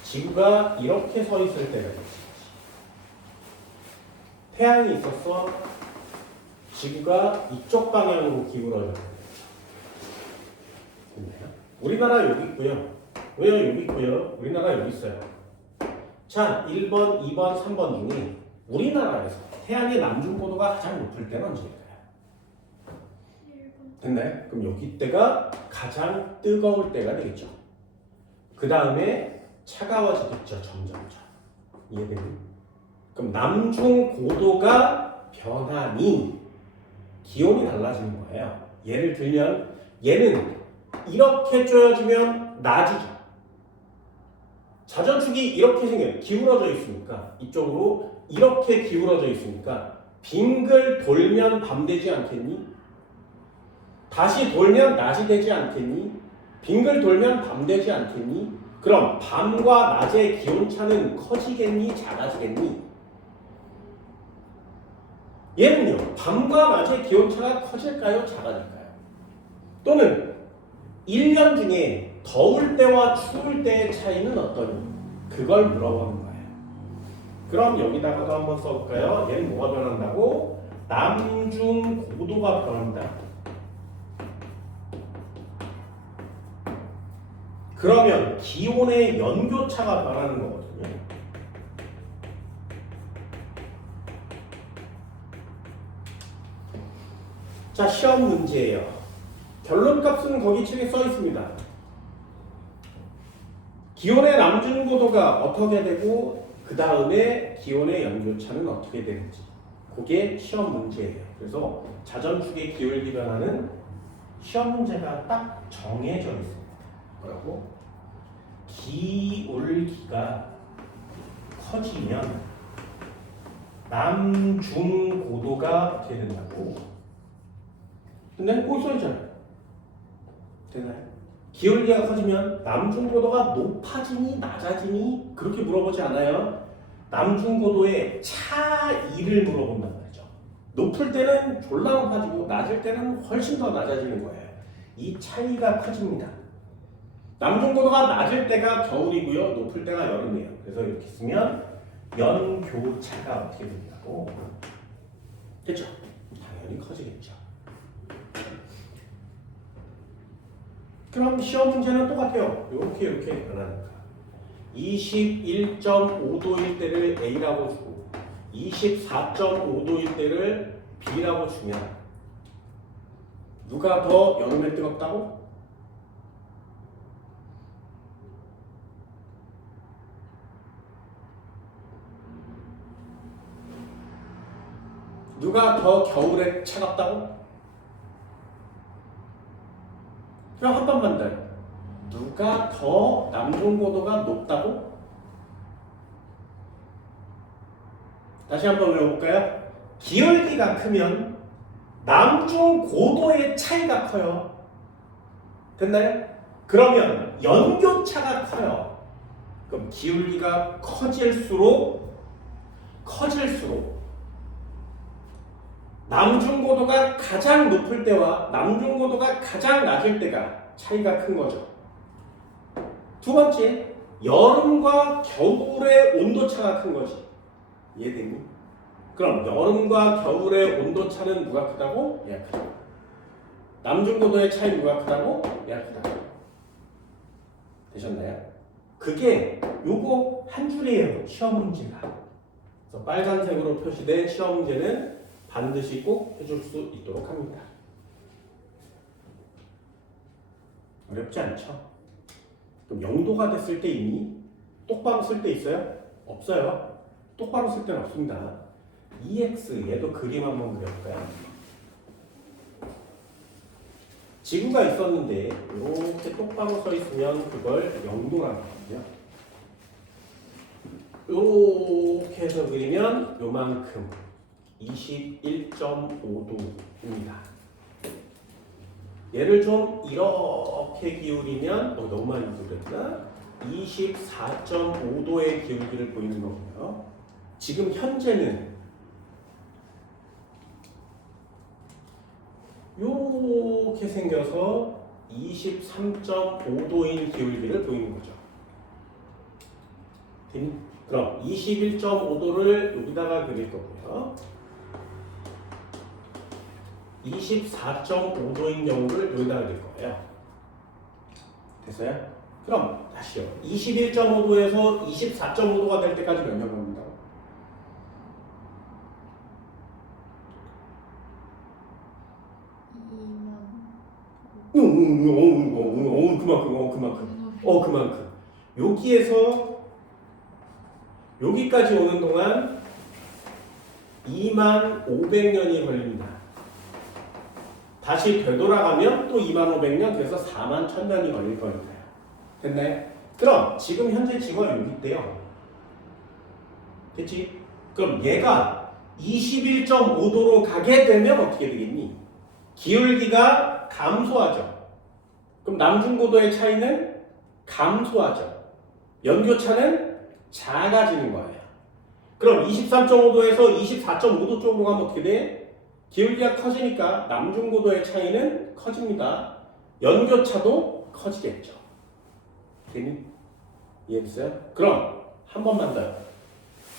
지구가 이렇게 서 있을 때가 있어. 태양이 있었어. 지구가 이쪽 방향으로 기울어져. 우리나라 여기 있고요. 왜 여기 있고요? 우리나라 여기 있어요. 자, 1번, 2번, 3번 중에 우리나라에서 태양의 남중고도가 가장 높을 때는 언제일까요? 1번. 됐나요? 그럼 여기 때가 가장 뜨거울 때가 되겠죠. 그 다음에 차가워지겠죠. 점점점. 이해되니? 그럼 남중고도가 변하니 기온이 달라지는 거예요. 예를 들면 얘는 이렇게 쪼여지면 낮이죠. 자전축이 이렇게 생겨요. 기울어져 있으니까 이쪽으로 이렇게 기울어져 있으니까 빙글 돌면 밤 되지 않겠니? 다시 돌면 낮이 되지 않겠니? 빙글 돌면 밤 되지 않겠니? 그럼 밤과 낮의 기온차는 커지겠니? 작아지겠니? 얘는요. 밤과 낮의 기온차가 커질까요? 작아질까요? 또는 1년 중에 더울 때와 추울 때의 차이는 어떠니? 그걸 물어보는 거예요. 그럼 여기다가도 한번 써볼까요? 얘는 뭐가 변한다고? 남중 고도가 변한다. 그러면 기온의 연교차가 변하는 거거든요. 자, 시험 문제예요. 결론값은 거기 책에 써 있습니다. 기온의 남중고도가 어떻게 되고 그 다음에 기온의 연교차는 어떻게 되는지 그게 시험 문제예요. 그래서 자전축의 기울기 변화는 시험 문제가 딱 정해져 있습니다. 뭐라고? 기울기가 커지면 남중고도가 어떻게 된다고? 근데 거기 써있잖아요. 되나요? 기울기가 커지면 남중고도가 높아지니 낮아지니 그렇게 물어보지 않아요. 남중고도의 차이를 물어본단 말이죠. 높을 때는 졸라 높아지고 낮을 때는 훨씬 더 낮아지는 거예요. 이 차이가 커집니다. 남중고도가 낮을 때가 겨울이고요. 높을 때가 여름이에요. 그래서 이렇게 쓰면 연교차가 어떻게 된다고? 됐죠? 당연히 커지겠죠. 그럼 시험 문제는 똑같아요. 이렇게 변하니까 21.5도일 때를 A라고 주고 24.5도일 때를 B라고 주면 누가 더 여름에 뜨겁다고? 누가 더 겨울에 차갑다고? 그럼 한 번만 더요. 누가 더 남중고도가 높다고? 다시 한번 외워볼까요? 기울기가 크면 남중고도의 차이가 커요. 됐나요? 그러면 연교차가 커요. 그럼 기울기가 커질수록 남중고도가 가장 높을 때와 남중고도가 가장 낮을 때가 차이가 큰 거죠. 두 번째, 여름과 겨울의 온도차가 큰 거지. 이해되니? 그럼 여름과 겨울의 온도차는 누가 크다고? 얘가 크다. 남중고도의 차이 누가 크다고? 얘가 크다. 되셨나요? 그게 요거 한 줄이에요. 시험 문제가. 그래서 빨간색으로 표시된 시험 문제는 반드시 꼭 해줄 수 있도록 합니다. 어렵지 않죠? 그럼 0도가 됐을 때 있니? 똑바로 쓸 때 있어요? 없어요. 똑바로 쓸 때는 없습니다. EX 얘도 그림 한번 그려볼까요? 지구가 있었는데 이렇게 똑바로 서 있으면 그걸 0도라고 하거든요. 이렇게 해서 그리면 요만큼 21.5도입니다. 얘를 좀 이렇게 기울이면 너무 많이 기울였나? 24.5도의 기울기를 보이는 거고요. 지금 현재는 이렇게 생겨서 23.5도인 기울기를 보이는 거죠. 그럼 21.5도를 여기다가 그릴 거고요. 24.5도인 경우를 여기다가 그릴 거예요. 됐어요? 그럼 다시요. 21.5도에서 24.5도가 될 때까지 몇 년 걸린다고? 그만큼. 여기에서 여기까지 오는 동안 25,500년이 걸립니다. 다시 되돌아가면 또 25,500년, 그래서 41,000년이 걸릴 거니까요. 됐나요? 그럼 지금 현재 지구가 여기 있대요. 됐지? 그럼 얘가 21.5도로 가게 되면 어떻게 되겠니? 기울기가 감소하죠. 그럼 남중고도의 차이는 감소하죠. 연교차는 작아지는 거예요. 그럼 23.5도에서 24.5도 쪽으로 가면 어떻게 돼? 기울기가 커지니까 남중고도의 차이는 커집니다. 연교차도 커지겠죠. 되니? 이해했어요? 그럼 한 번만 더요.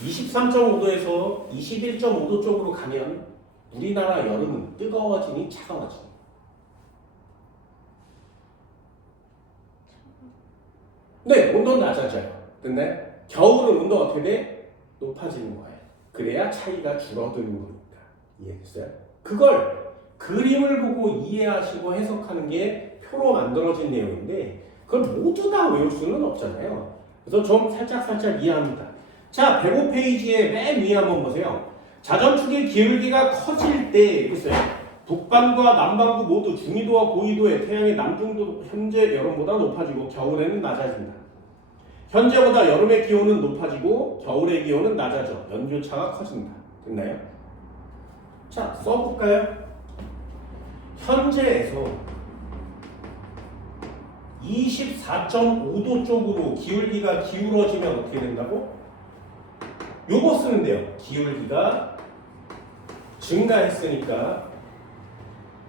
23.5도에서 21.5도 쪽으로 가면 우리나라 여름은 뜨거워지니 차가워지니? 네, 온도는 낮아져요. 근데 겨울은 온도가 어떻게 돼? 높아지는 거예요. 그래야 차이가 줄어드는 거니까. 이해됐어요? 그걸 그림을 보고 이해하시고 해석하는 게 표로 만들어진 내용인데 그걸 모두 다 외울 수는 없잖아요. 그래서 좀 살짝 이해합니다. 자, 105페이지에 맨 위에 한번 보세요. 자전축의 기울기가 커질 때 글쎄요. 북반구와 남반구 모두 중위도와 고위도의 태양의 남중도 현재 여름보다 높아지고 겨울에는 낮아진다. 현재보다 여름의 기온은 높아지고 겨울의 기온은 낮아져. 연교차가 커진다. 됐나요? 자, 써볼까요? 현재에서 24.5도 쪽으로 기울기가 기울어지면 어떻게 된다고? 요거 쓰는데요. 기울기가 증가했으니까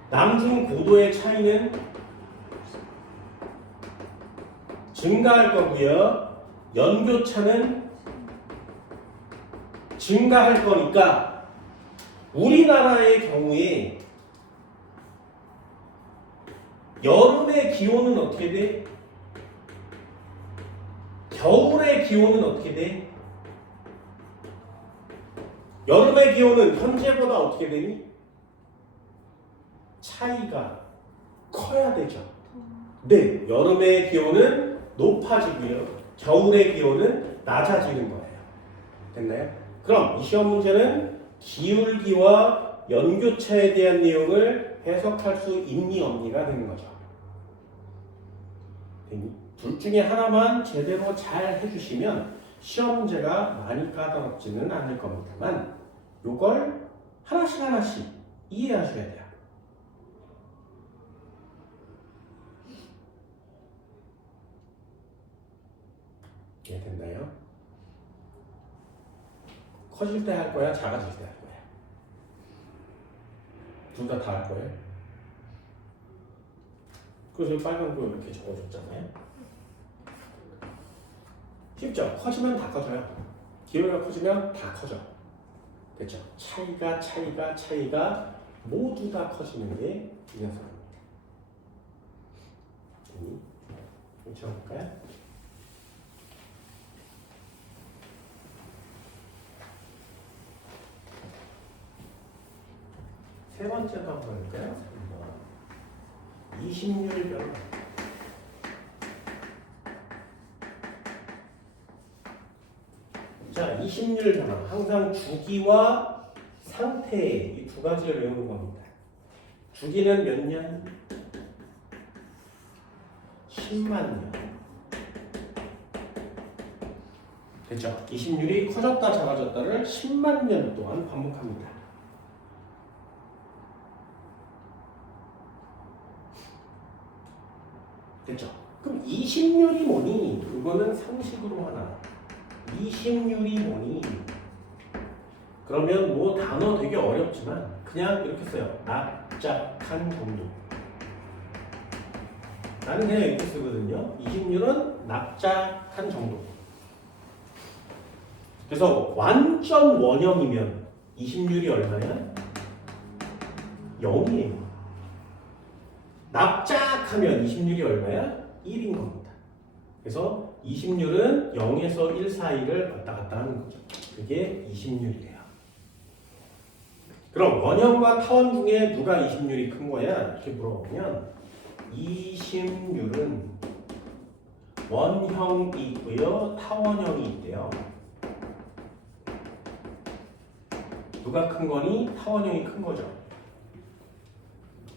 남중 고도의 차이는 증가할 거고요. 연교차는 증가할 거니까 우리나라의 경우에 여름의 기온은 어떻게 돼? 겨울의 기온은 어떻게 돼? 여름의 기온은 현재보다 어떻게 되니? 차이가 커야 되죠. 네, 여름의 기온은 높아지고요. 겨울의 기온은 낮아지는 거예요. 됐나요? 그럼 이 시험 문제는 기울기와 연교차에 대한 내용을 해석할 수 있니 없니가 되는 거죠. 둘 중에 하나만 제대로 잘 해주시면 시험 문제가 많이 까다롭지는 않을 겁니다만 요걸 하나씩 이해하셔야 돼요. 이해됐나요? 커질 때 할 거야? 작아질 때 할 거야? 둘 다 할 거예요? 그래서 빨간 거 이렇게 적어줬잖아요. 쉽죠? 커지면 다 커져요. 기울기가 커지면 다 커져. 됐죠? 차이가 모두 다 커지는 게 이 녀석입니다. 좀 적어볼까요? 세 번째도 한번 볼까요? 20률 변화. 자, 20률 변화. 항상 주기와 상태 이 두 가지를 외우는 겁니다. 주기는 몇 년? 10만 년. 됐죠? 20률이 커졌다 작아졌다를 10만 년 동안 반복합니다. 됐죠? 그럼 20률이 뭐니? 이거는 상식으로 하나. 20률이 뭐니? 그러면 뭐 단어 되게 어렵지만 그냥 이렇게 써요. 납작한 정도. 나는 그냥 이렇게 쓰거든요. 20률은 납작한 정도. 그래서 완전 원형이면 20률이 얼마야? 0이에요. 납작하면 20률이 얼마야? 1인 겁니다. 그래서 20률은 0에서 1 사이를 왔다 갔다 하는 거죠. 그게 20률이에요. 그럼 원형과 타원 중에 누가 20률이 큰 거야? 이렇게 물어보면 20률은 원형이 있고요. 타원형이 있대요. 누가 큰 거니? 타원형이 큰 거죠.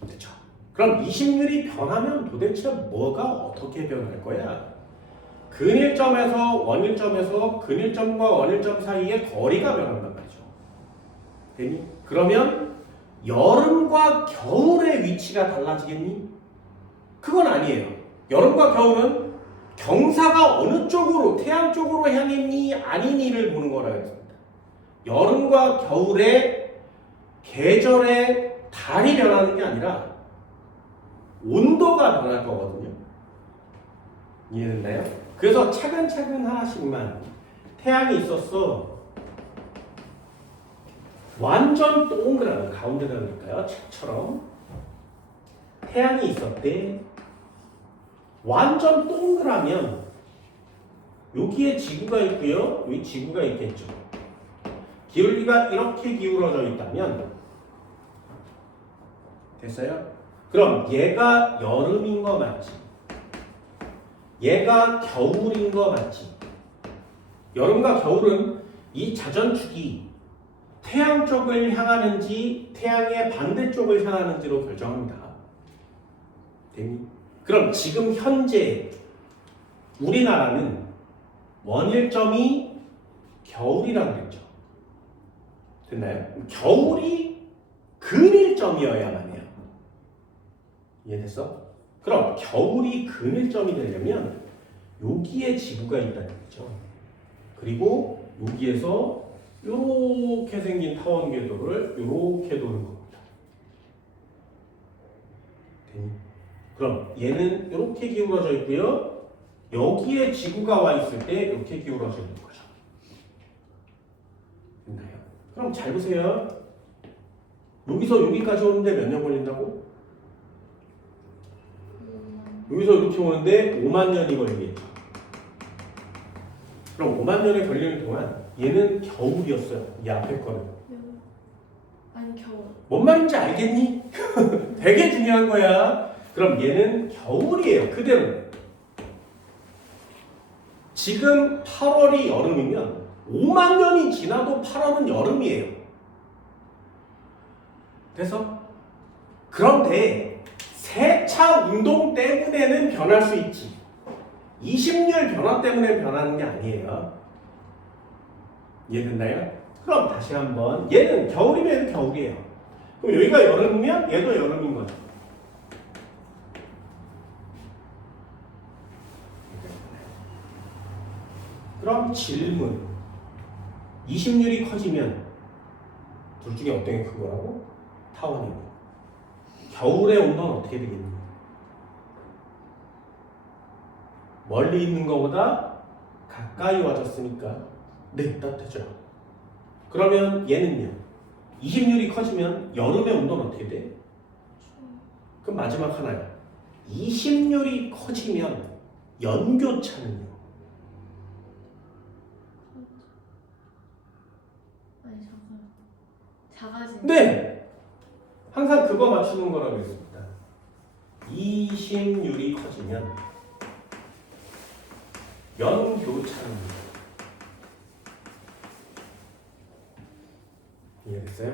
그렇죠. 그럼 20률이 변하면 도대체 뭐가 어떻게 변할 거야? 근일점에서 원일점에서 근일점과 원일점 사이의 거리가 변한단 말이죠. 되니? 그러면 여름과 겨울의 위치가 달라지겠니? 그건 아니에요. 여름과 겨울은 경사가 어느 쪽으로, 태양 쪽으로 향했니 아니니를 보는 거라 했습니다. 여름과 겨울의 계절의 달이 변하는 게 아니라 온도가 변할 거거든요. 이해됐나요? 그래서 차근차근 하나씩만 태양이 있었어. 완전 동그란 가운데다 놓을까요? 책처럼 태양이 있었대. 완전 동그라면 여기에 지구가 있고요. 여기 지구가 있겠죠. 기울기가 이렇게 기울어져 있다면 됐어요? 그럼 얘가 여름인 거 맞지? 얘가 겨울인 거 맞지? 여름과 겨울은 이 자전축이 태양 쪽을 향하는지 태양의 반대쪽을 향하는지로 결정합니다. 됐니? 그럼 지금 현재 우리나라는 원일점이 겨울이라고 그랬죠. 됐나요? 겨울이 근일점이어야만 해요. 이해됐어? 그럼 겨울이 근일점이 되려면 여기에 지구가 있다는 거죠. 그리고 여기에서 이렇게 생긴 타원 궤도를 이렇게 도는 겁니다. 됐니? 그럼 얘는 이렇게 기울어져 있고요. 여기에 지구가 와 있을 때 이렇게 기울어져 있는 거죠. 됐나요? 그럼 잘 보세요. 여기서 여기까지 오는데 몇 년 걸린다고? 여기서 이렇게 오는데 5만 년이 걸리겠죠. 그럼 5만 년이 걸리는 동안 얘는 겨울이었어요. 이 앞에 거는. 아니 겨울. 뭔 말인지 알겠니? 되게 중요한 거야. 그럼 얘는 겨울이에요. 그대로. 지금 8월이 여름이면 5만 년이 지나도 8월은 여름이에요. 돼서? 그런데 세차 운동 때문에는 변할 수 있지. 20년 변화 때문에 변하는 게 아니에요. 이해됐나요? 그럼 다시 한번 얘는 겨울이면 얘는 겨울이에요. 그럼 여기가 여름이면 얘도 여름인 거죠. 그럼 질문. 20률이 커지면 둘 중에 어떤 게 큰 거라고? 타원이고. 겨울의 온도는 어떻게 되겠니? 멀리 있는 것보다 가까이 와졌으니까 네, 따뜻해져요. 그러면 얘는요. 20률이 커지면 여름의 온도는 어떻게 돼? 그럼 마지막 하나요. 20률이 커지면 연교차는요. 아니 잠깐. 작아지는. 네. 항상 그거 맞추는 거라고 했습니다. 20률이 커지면 연교차입니다. 이해됐어요?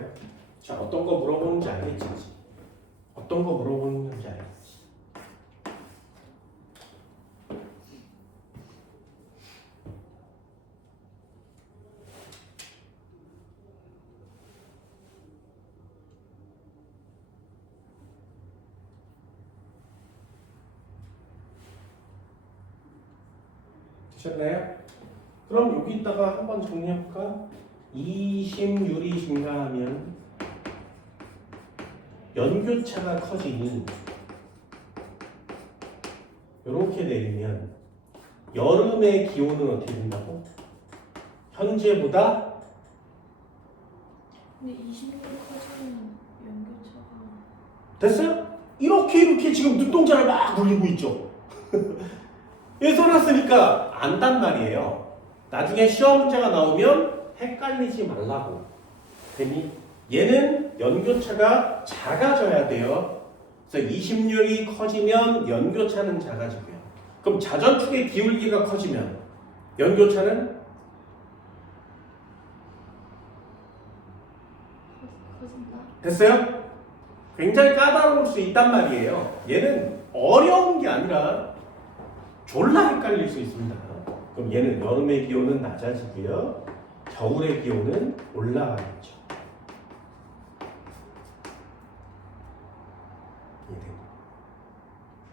자, 어떤 거 물어보는지 알겠지? 어떤 거 물어보는지 알겠지? 되셨나요? 그럼 여기다가 한번 정리해볼까? 20율이 증가하면 연교차가 커지니 이렇게 내리면 여름의 기온은 어떻게 된다고? 현재보다 근데 20mm 커지면 연교차가 됐어요? 이렇게 지금 눈동자를 막 굴리고 있죠. 예, 써놨으니까 안단 말이에요. 나중에 시험 문제가 나오면 헷갈리지 말라고. 괜히 얘는 연교차가 작아져야 돼요. 그래서 20률이 커지면 연교차는 작아지고요. 그럼 자전축의 기울기가 커지면 연교차는 커진다. 됐어요? 굉장히 까다로울 수 있단 말이에요. 얘는 어려운 게 아니라 졸라 헷갈릴 수 있습니다. 그럼 얘는 여름의 기온은 낮아지고요. 겨울의 기온은 올라가겠죠.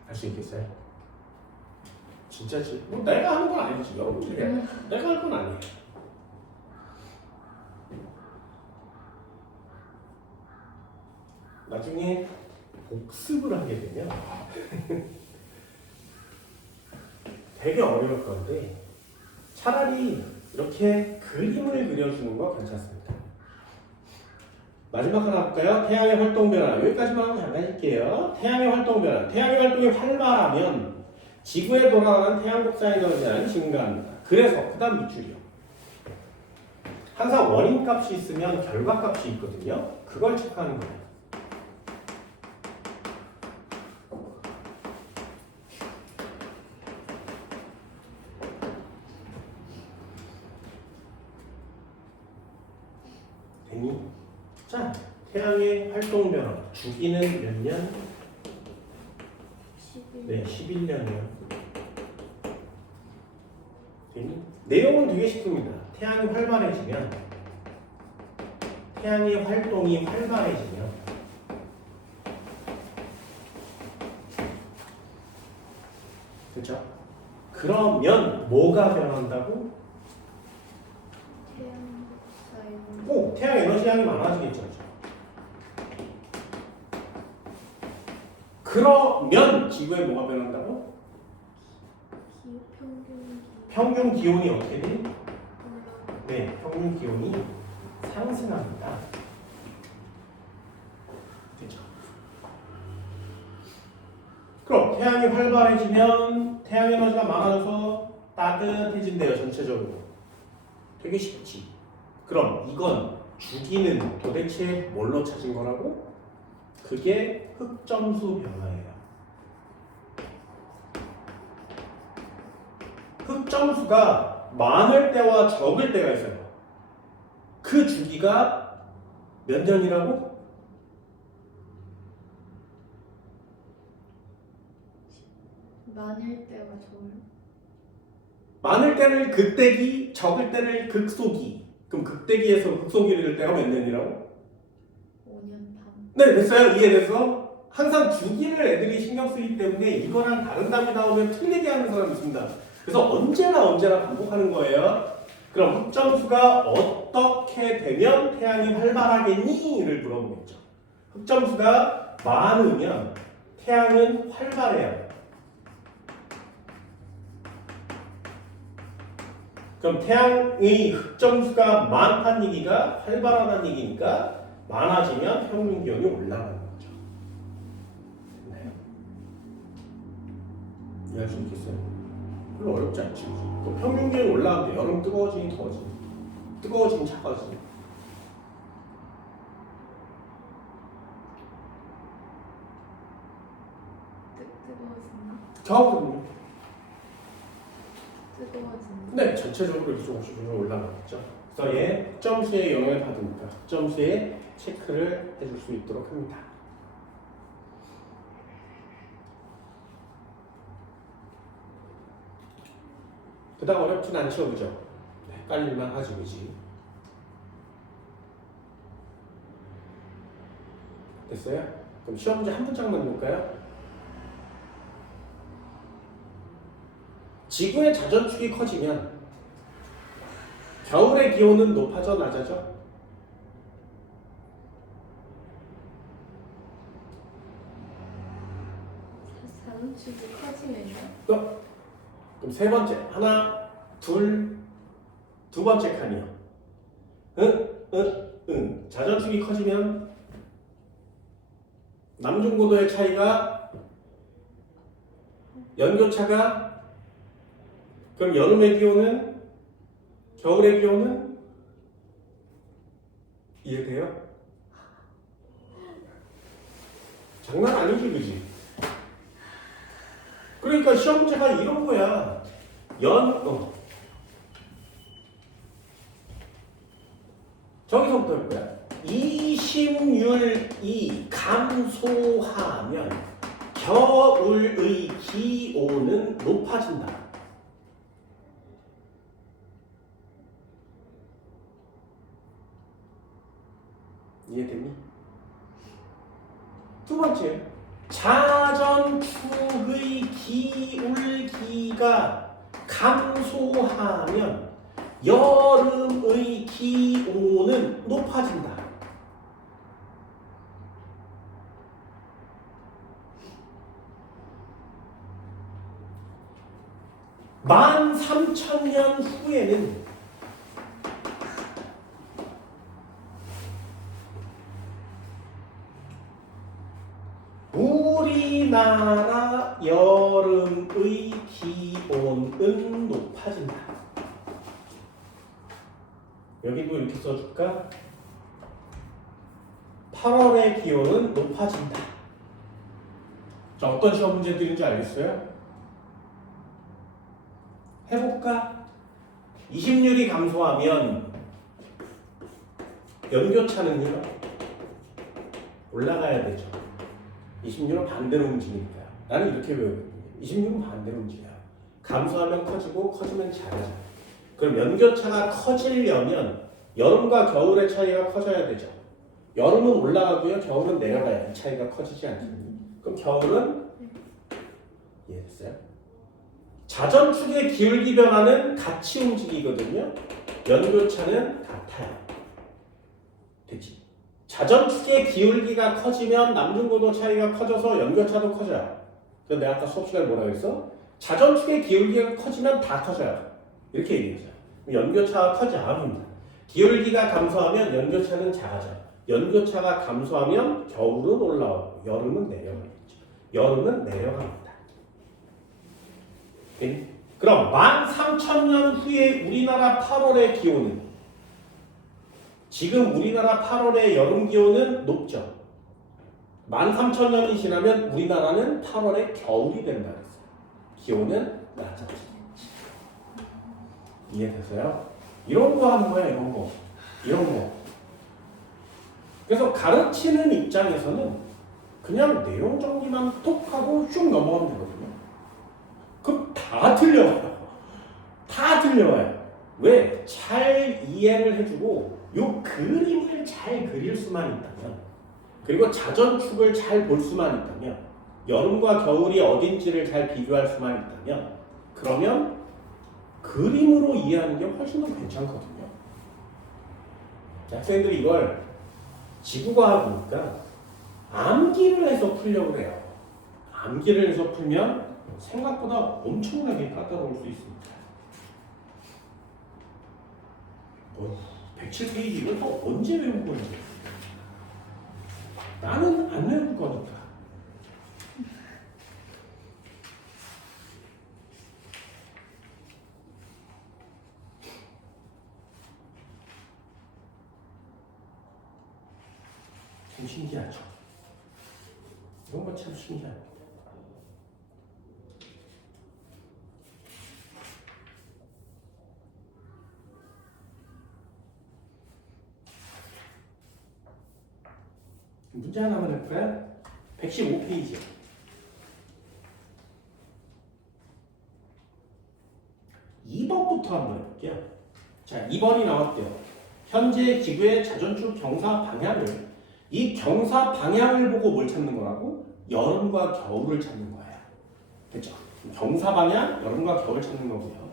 할 수 있겠어요? 진짜지? 뭐 내가 하는 건 아니지. 여러분들이 내가 할 건 아니에요. 나중에 복습을 하게 되면 되게 어려울 건데 차라리 이렇게 그림을 그려주는 거 괜찮습니다. 마지막 하나 볼까요? 태양의 활동 변화. 여기까지만 하고 잠깐 할게요. 태양의 활동 변화. 태양의 활동이 활발하면 지구에 돌아가는 태양 곡선 에너지는 증가합니다. 그래서 그 다음 밑줄이요. 항상 원인 값이 있으면 결과 값이 있거든요. 그걸 체크하는 거예요. 됐니? 자, 태양의 활동 변화. 주기는 몇 년? 11. 네, 11년이요. 됐니? 내용은 되게 쉽습니다. 태양이 활발해지면 태양의 활동이 활발해지면 그렇죠? 그러면 뭐가 변한다고? 태양 복사에는 꼭 태양 에너지 양이 많아지겠죠. 그렇죠? 그러면 지구에 뭐가 변한다고? 평균 기온이 어떻게 돼? 올라. 네, 평균 기온이 상승합니다. 됐죠? 그럼 태양이 활발해지면 태양 에너지가 많아져서 따뜻해진대요, 전체적으로. 되게 쉽지. 그럼 이건 주기는 도대체 뭘로 찾은 거라고? 그게 흑점수 변화예요. 흑점수가 많을 때와 적을 때가 있어요. 그 주기가 몇 년이라고? 많을 때가 적을. 많을 때를 극대기, 적을 때를 극소기. 그럼 극대기에서 극소기를 될 때가 몇 년이라고? 5년 반. 네, 됐어요? 이해됐어? 항상 주기를 애들이 신경 쓰기 때문에 이거랑 다른 답이 나오면 틀리게 하는 사람이 있습니다. 그래서 언제나 반복하는 거예요. 그럼 흑점수가 어떻게 되면 태양이 활발하겠니?를 물어보겠죠. 흑점수가 많으면 태양은 활발해요. 그럼 태양의 흑점수가 많다는 얘기가 활발하다는 얘기니까 많아지면 평균 기온이 올라가는 거죠. 됐나요? 이해할 수 있겠어요? 별로 어렵지 않지. 그 평균 기온이 올라가면 여름 뜨거워지긴 더워지니, 뜨거워지긴 차가워지니. 뜨거워진다. 겨울은 뜨거워진다. 네, 전체적으로 이렇게 조금씩 올라가겠죠. 그래서 얘 흑점수에 영향을 받으니까 흑점수에 체크를 해줄 수 있도록 합니다. 그다음 어렵진 않죠, 그죠? 네, 헷갈릴만 하지, 그지? 됐어요? 그럼 시험 문제 한 문장만 볼까요? 지구의 자전축이 커지면 겨울의 기온은 높아져 낮아져? 자전축이 커지면요? 그럼 세 번째 하나 두 번째 칸이요. 자전축이 커지면 남중고도의 차이가 연교차가 그럼 여름의 기온은 겨울의 기온은 이해돼요? 장난 아니지 그지? 그러니까 시험 문제가 이런 거야. 저기서부터 할 거야. 이심률이 감소하면 겨울의 기온은 높아진다. 이해됐니? 두 번째, 자전축의 기울기가 감소하면 여름의 기온은 높아진다. 만 3천년 후에는 우리나라 여름의 기온은 높아진다. 여기도 이렇게 써줄까? 8월의 기온은 높아진다. 자, 어떤 시험 문제들인지 알겠어요? 해볼까? 이심률이 감소하면 연교차는요 올라가야 되죠. 20률은 반대로 움직이니까. 나는 이렇게 배우거든요. 20률은 반대로 움직여요. 감소하면 커지고 커지면 작아져. 그럼 연교차가 커지려면 여름과 겨울의 차이가 커져야 되죠. 여름은 올라가고요. 겨울은 내려가야 이 차이가 커지지 않겠니? 그럼 겨울은 이해됐어요? 자전축의 기울기 변화는 같이 움직이거든요. 연교차는 같아요. 됐지? 자전축의 기울기가 커지면 남중고도 차이가 커져서 연교차도 커져요. 그래서 내가 아까 수업 시간에 뭐라고 했어? 자전축의 기울기가 커지면 다 커져요. 이렇게 얘기했어요. 연교차가 커지 않습니다. 기울기가 감소하면 연교차는 작아져요. 연교차가 감소하면 겨울은 올라오고 여름은 내려가겠죠. 여름은 내려갑니다. 그럼 13,000년 후에 우리나라 8월의 기온은 지금 우리나라 8월의 여름 기온은 높죠. 13,000년이 지나면 우리나라는 8월에 겨울이 된다 그랬어요. 기온은 낮아지겠지. 이해되세요? 이런 거 하는 거야, 이런 거. 이런 거. 그래서 가르치는 입장에서는 그냥 내용 정리만 톡 하고 쭉 넘어가면 되거든요. 그럼 다 틀려와요. 다 틀려와요. 왜? 잘 이해를 해주고 요 그림을 잘 그릴 수만 있다면, 그리고 자전축을 잘 볼 수만 있다면, 여름과 겨울이 어딘지를 잘 비교할 수만 있다면, 그러면 그림으로 이해하는 게 훨씬 더 괜찮거든요. 학생들이 이걸 지구과학이니까 암기를 해서 풀려고 해요. 암기를 해서 풀면 생각보다 엄청나게 까다로울 수 있습니다. 107페이지 이걸 또 언제 외울 건지. 나는 안 외울 거니까. 참 신기하죠. 이런 거 참 신기합니다. 문제 하나만 할까요? 115페이지. 2번부터 한번 해볼게요. 자, 2번이 나왔대요. 현재 지구의 자전축 경사 방향을, 이 경사 방향을 보고 뭘 찾는 거라고? 여름과 겨울을 찾는 거예요. 됐죠? 경사 방향, 여름과 겨울 찾는 거고요.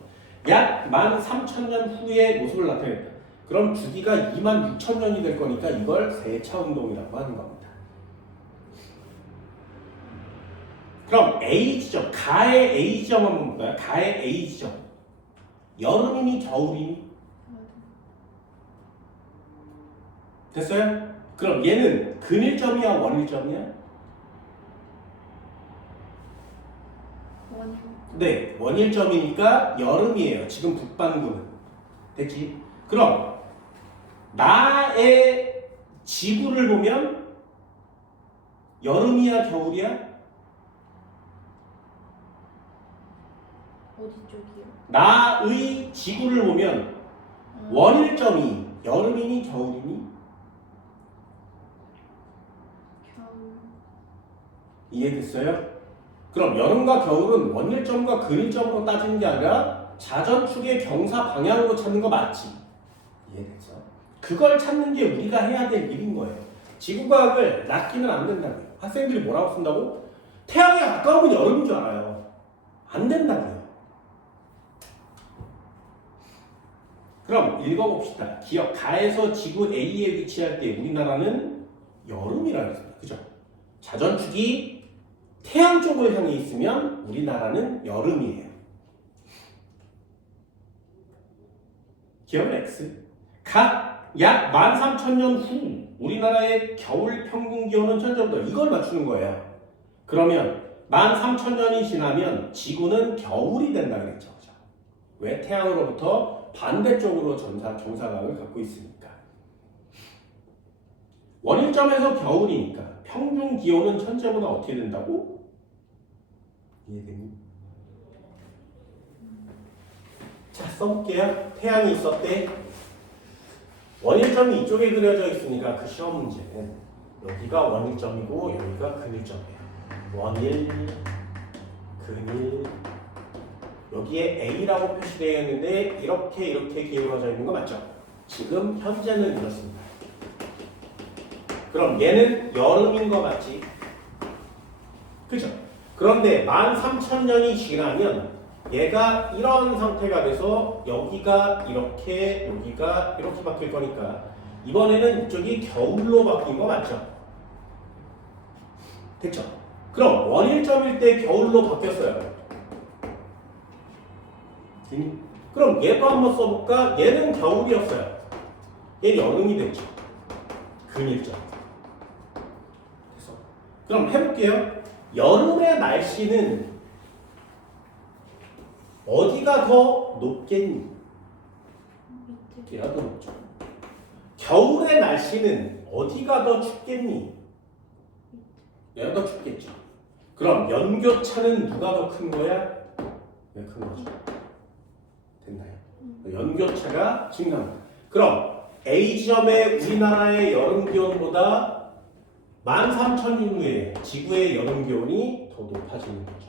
약 13,000년 후의 모습을 나타냈다. 그럼 주기가 26,000년이 될 거니까 이걸 세차 운동이라고 하는 겁니다. 그럼 A 지점, 가의 A 지점 한번 볼까요? 가의 A 지점. 여름이니 겨울이니? 됐어요? 그럼 얘는 근일점이야 원일점이야? 원일. 네, 원일점이니까 여름이에요. 지금 북반구는. 됐지? 그럼 나의 지구를 보면 여름이야 겨울이야? 어디 쪽이요? 나의 지구를 보면 원일점이 여름이니 겨울이니? 겨울. 이해됐어요? 그럼 여름과 겨울은 원일점과 근일점으로 따지는 게 아니라 자전축의 경사 방향으로 찾는 거 맞지? 이해됐어? 그걸 찾는 게 우리가 해야 될 일인 거예요. 지구과학을 낚기는 안 된다고요. 학생들이 뭐라고 쓴다고? 태양에 가까우면 여름인 줄 알아요. 안 된다고요. 그럼 읽어봅시다. 기억, 가에서 지구 A에 위치할 때 우리나라는 여름이라고 했습니다. 그죠? 자전축이 태양 쪽을 향해 있으면 우리나라는 여름이에요. 기억은 X. 약 13,000년 후 우리나라의 겨울 평균 기온은 천년도 이걸 맞추는 거예요. 그러면 13,000년이 지나면 지구는 겨울이 된다 그랬죠. 그죠? 왜? 태양으로부터 반대쪽으로 경사각을 갖고 있으니까. 원일점에서 겨울이니까 평균 기온은 천체보다 어떻게 된다고? 이해되니? 자, 써볼게요. 태양이 있었대. 원일점이 이쪽에 그려져 있으니까 그 시험 문제는 여기가 원일점이고 여기가 근일점이에요. 원일, 근일, 여기에 A라고 표시되어 있는데 이렇게 기울어져 있는 거 맞죠? 지금 현재는 이렇습니다. 그럼 얘는 여름인 거 맞지? 그죠? 그런데 13,000년이 지나면 얘가 이런 상태가 돼서 여기가 이렇게 여기가 이렇게 바뀔 거니까 이번에는 이쪽이 겨울로 바뀐 거 맞죠? 됐죠? 그럼 원일점일 때 겨울로 바뀌었어요. 그럼 얘도 한번 써볼까? 얘는 겨울이었어요. 얘는 여름이 됐죠. 근일점. 그래서 그럼 해볼게요. 여름의 날씨는 어디가 더 높겠니? 밑에. 얘가 더 높죠. 겨울의 날씨는 어디가 더 춥겠니? 얘가 더 춥겠죠. 그럼 연교차는 누가 더 큰 거야? 얘가 큰 거죠. 됐나요? 연교차가 증가합니다. 그럼 A 지점의 우리나라의 여름 기온보다 13,000년 후에 지구의 여름 기온이 더 높아지는 거죠.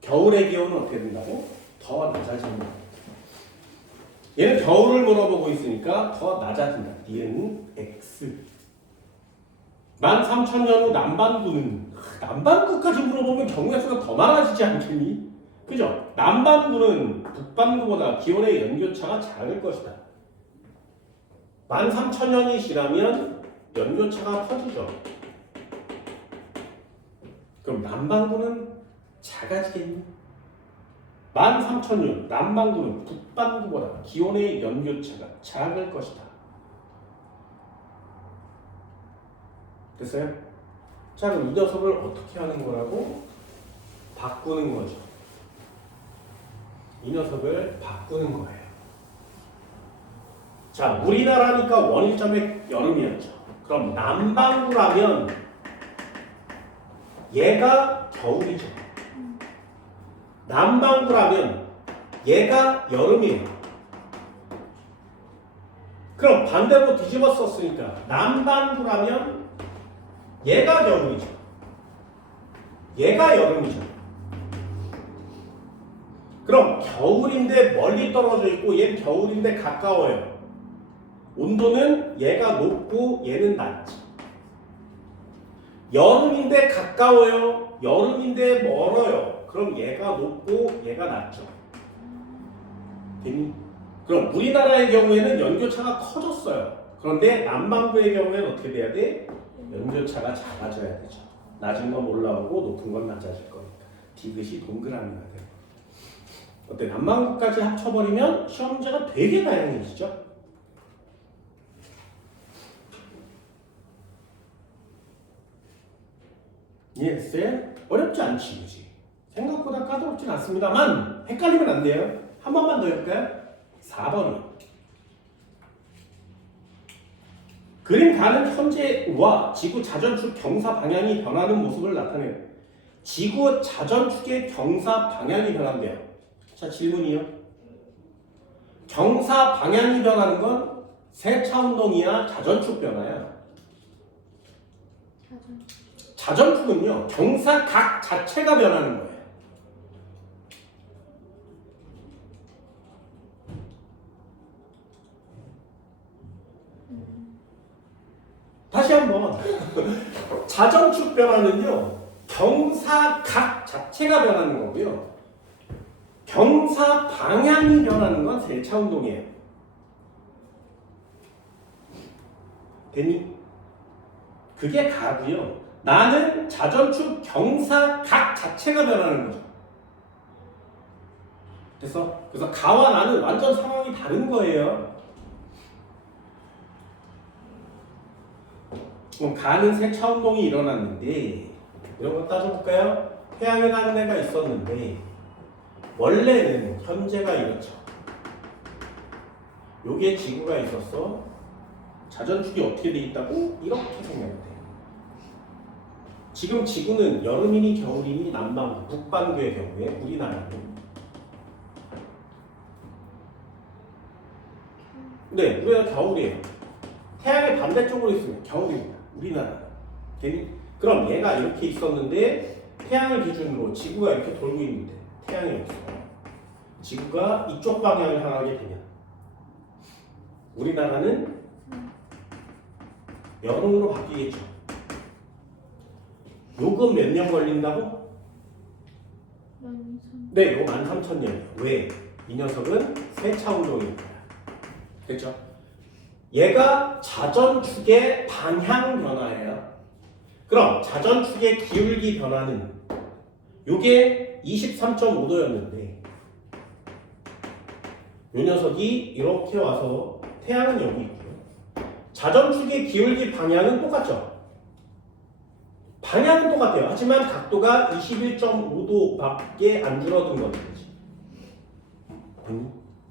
겨울의 기온은 어떻게 된다고? 더 낮아지는 거예요. 얘는 겨울을 물어보고 있으니까 더 낮아진다. 니은 X. 13,000년 후 남반구는 남반구까지 물어보면 경우의 수가 더 많아지지 않겠니? 그죠? 남반구는 북반구보다 기온의 연교차가 작을 것이다. 13,000년이 지나면 연교차가 커지죠. 그럼 남반구는 작아지겠니? 13,000년 남반구는 북반구보다 기온의 연교차가 작을 것이다. 됐어요? 자, 그럼 이 녀석을 어떻게 하는 거라고? 바꾸는 거죠. 이 녀석을 바꾸는 거예요. 자, 우리나라니까 원일점의 여름이었죠. 그럼 남반구라면 얘가 겨울이죠. 남반구라면 얘가 여름이에요. 그럼 반대로 뒤집어 썼으니까 남반구라면 얘가 겨울이죠. 얘가 여름이죠. 그럼 겨울인데 멀리 떨어져 있고 얘는 겨울인데 가까워요. 온도는 얘가 높고 얘는 낮지. 여름인데 가까워요. 여름인데 멀어요. 그럼 얘가 높고 얘가 낮죠. 됐니? 그럼 우리나라의 경우에는 연교차가 커졌어요. 그런데 남반구의 경우에는 어떻게 돼야 돼? 연교차가 작아져야 되죠. 낮은 건 올라오고 높은 건 낮아질 거니까 디귿이 동그라미가 돼요. 어때? 남방구까지 합쳐버리면 시험 문제가 되게 다양해지죠? 이해했어요? 어렵지 않지, 그지? 생각보다 까다롭진 않습니다만 헷갈리면 안 돼요. 한 번만 더 해볼까요? 4번이요. 그림 가는 현재와 지구 자전축 경사 방향이 변하는 모습을 나타내요. 지구 자전축의 경사 방향이 변한대요. 자, 질문이요. 경사 방향이 변하는 건 세차 운동이야, 자전축 변화야? 자전축은요, 경사각 자체가 변하는 거예요. 다시 한번. 자전축 변화는요, 경사각 자체가 변하는 거고요. 경사 방향이 변하는 건 세차 운동이에요. 됐니? 그게 가고요. 나는 자전축 경사각 자체가 변하는 거죠. 됐어? 그래서 가와 나는 완전 상황이 다른 거예요. 그럼 가는 세차 운동이 일어났는데 이런 거 따져볼까요? 태양에 가는 애가 있었는데 원래는 현재가 이렇죠. 여기에 지구가 있었어. 자전축이 어떻게 돼 있다고? 이렇게 생각해요. 지금 지구는 여름이니 겨울이니 남반구, 북반구의 경우에 우리나라는 네, 우리나라 겨울이에요. 태양의 반대쪽으로 있으면 겨울입니다. 우리나라. 그럼 얘가 이렇게 있었는데 태양을 기준으로 지구가 이렇게 돌고 있는데 태양이 여기 있어. 지구가 이쪽 방향을 향하게 되면 우리나라는 여름으로 바뀌겠죠. 요금 몇 년 걸린다고? 네, 요 13,000년. 왜? 이 녀석은 세차 운동이니까. 됐죠? 얘가 자전축의 방향 변화예요. 그럼 자전축의 기울기 변화는 요게 23.5도였는데 요 녀석이 이렇게 와서 태양은 여기 있고요. 자전축의 기울기 방향은 똑같죠? 방향은 똑같아요. 하지만 각도가 21.5도밖에 안 줄어든 거지.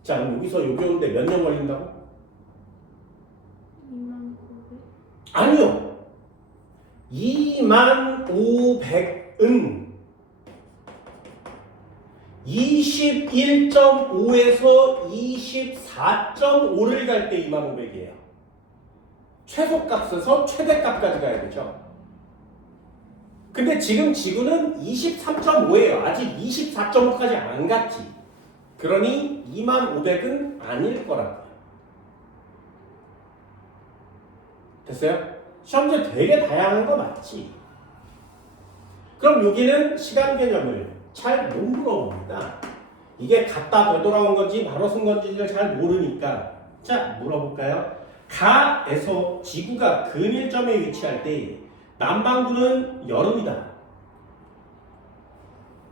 자, 그럼 여기서 여기 오는데 몇 년 걸린다고? 29,000. 아니요. 25,000은 21.5에서 24.5를 갈 때 25,000이에요. 최소값에서 최대값까지 가야 되죠. 근데 지금 지구는 23.5예요. 아직 24.5까지 안 갔지. 그러니 25,000은 아닐 거라고요. 됐어요? 시험제 되게 다양한 거 맞지? 그럼 여기는 시간 개념을 잘 못 물어봅니다. 이게 갔다 되돌아온 건지 바로 쓴 건지를 잘 모르니까 자, 물어볼까요? 가에서 지구가 근일점에 위치할 때 남반구는 여름이다.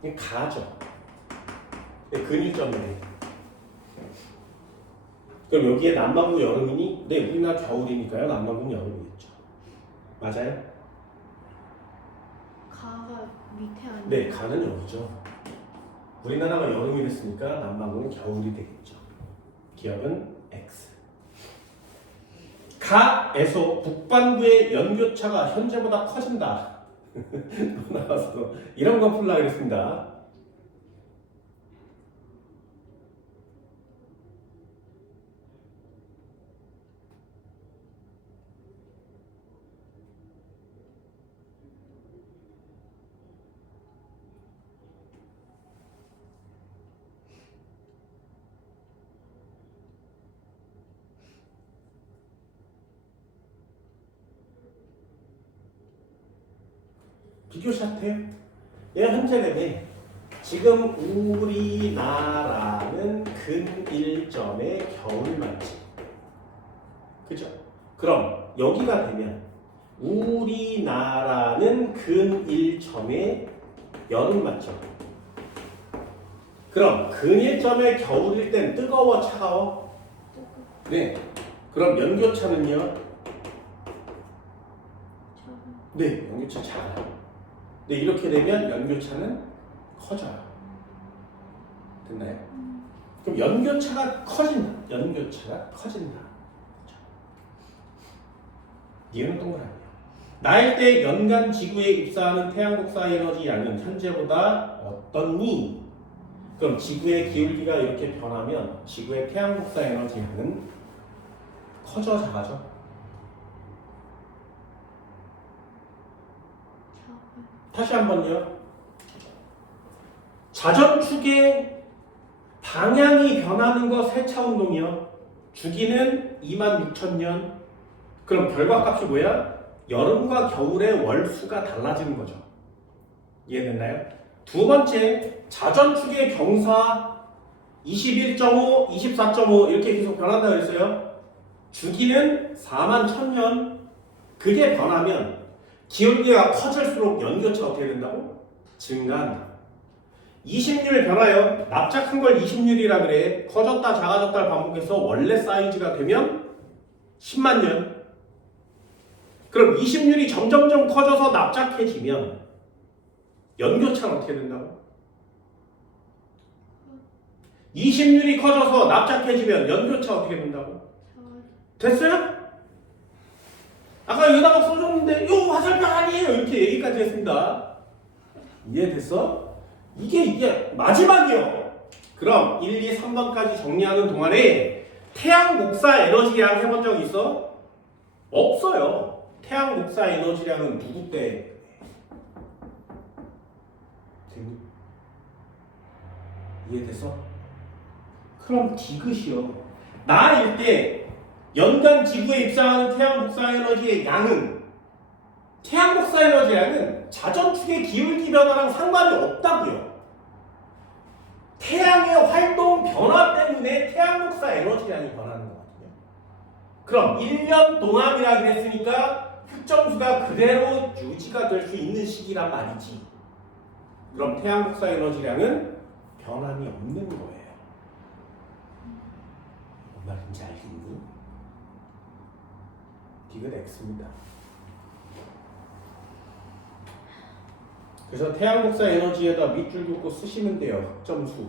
이게 가죠. 근일점이네. 그럼 여기에 남반구 여름이니? 네, 우리나라 겨울이니까요. 남반구는 여름이겠죠. 맞아요? 가가 밑에 아니에요? 네, 가는 여기죠. 우리나라가 여름이 됐으니까 남반구는 겨울이 되겠죠. 기억은 X. 가에서 북반구의 연교차가 현재보다 커진다. 나와서 이런 거 풀라 그랬습니다. 비교샷해요. 얘 현재는 지금 우리나라는 근일점의 겨울맞지. 그죠? 그럼 여기가 되면 우리나라는 근일점의 여름 맞죠? 그럼 근일점의 겨울일 땐 뜨거워 차가워? 네. 그럼 연교차는요? 네, 연교차 작아요. 네, 이렇게 되면 연교차는 커져요. 됐나요? 그럼 연교차가 커진다. 연교차가 커진다. 이해는 동그라미야. 나일 때 연간 지구에 입사하는 태양 복사 에너지 양은 현재보다 어떻니? 그럼 지구의 기울기가 이렇게 변하면 지구의 태양 복사 에너지 양은 커져 작아져? 다시 한번요. 자전축의 방향이 변하는 거 세차 운동이요. 주기는 26,000년. 그럼 결과값이 뭐야? 여름과 겨울의 월수가 달라지는 거죠. 이해됐나요? 두 번째, 자전축의 경사 21.5, 24.5 이렇게 계속 변한다고 했어요. 주기는 41,000년. 그게 변하면 기울기가 커질수록 연교차가 어떻게 된다고? 증가한다. 20률 변화요. 납작한 걸 20률이라 그래. 커졌다 작아졌다를 반복해서 원래 사이즈가 되면 10만 년. 그럼 20률이 점점점 커져서 납작해지면 연교차는 어떻게 된다고? 20률이 커져서 납작해지면 연교차 어떻게 된다고? 됐어요? 아까 여기다가 써줬는데 요 화살표 아니에요 이렇게 얘기까지 했습니다. 이해됐어? 이게 마지막이요. 그럼 1, 2, 3번까지 정리하는 동안에 태양 복사 에너지량 해본 적 있어? 없어요. 태양 복사 에너지량은 누구 때? 이해됐어? 그럼 디귿이요. 나일 때 연간 지구에 입사하는 태양 복사 에너지의 양은 태양 복사 에너지 양은 자전축의 기울기 변화랑 상관이 없다고요. 태양의 활동 변화 때문에 태양 복사 에너지량이 변하는 거거든요. 그럼 1년 동안이라 그랬으니까 흑점수가 그대로 유지가 될 수 있는 시기란 말이지. 그럼 태양 복사 에너지량은 변함이 없는 거예요. 뭔 말인지 알겠니? 디귿 X입니다. 그래서 태양 복사 에너지에다 밑줄 긋고 쓰시면 돼요. 흑점수.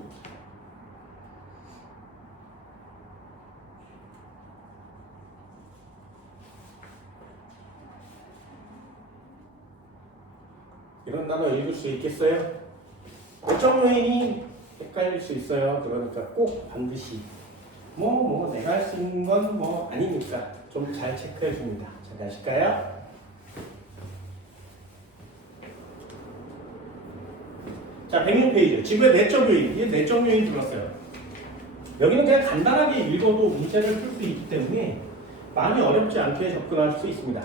이런 단어 읽을 수 있겠어요? 외적 요인이 헷갈릴 수 있어요. 그러니까 꼭 반드시 내가 할 수 있는 건 아니니까 좀 잘 체크해 줍니다. 자, 가실까요? 자, 106페이지. 지구의 내적 요인. 이게 내적 요인 들었어요. 여기는 그냥 간단하게 읽어도 문제를 풀 수 있기 때문에 많이 어렵지 않게 접근할 수 있습니다.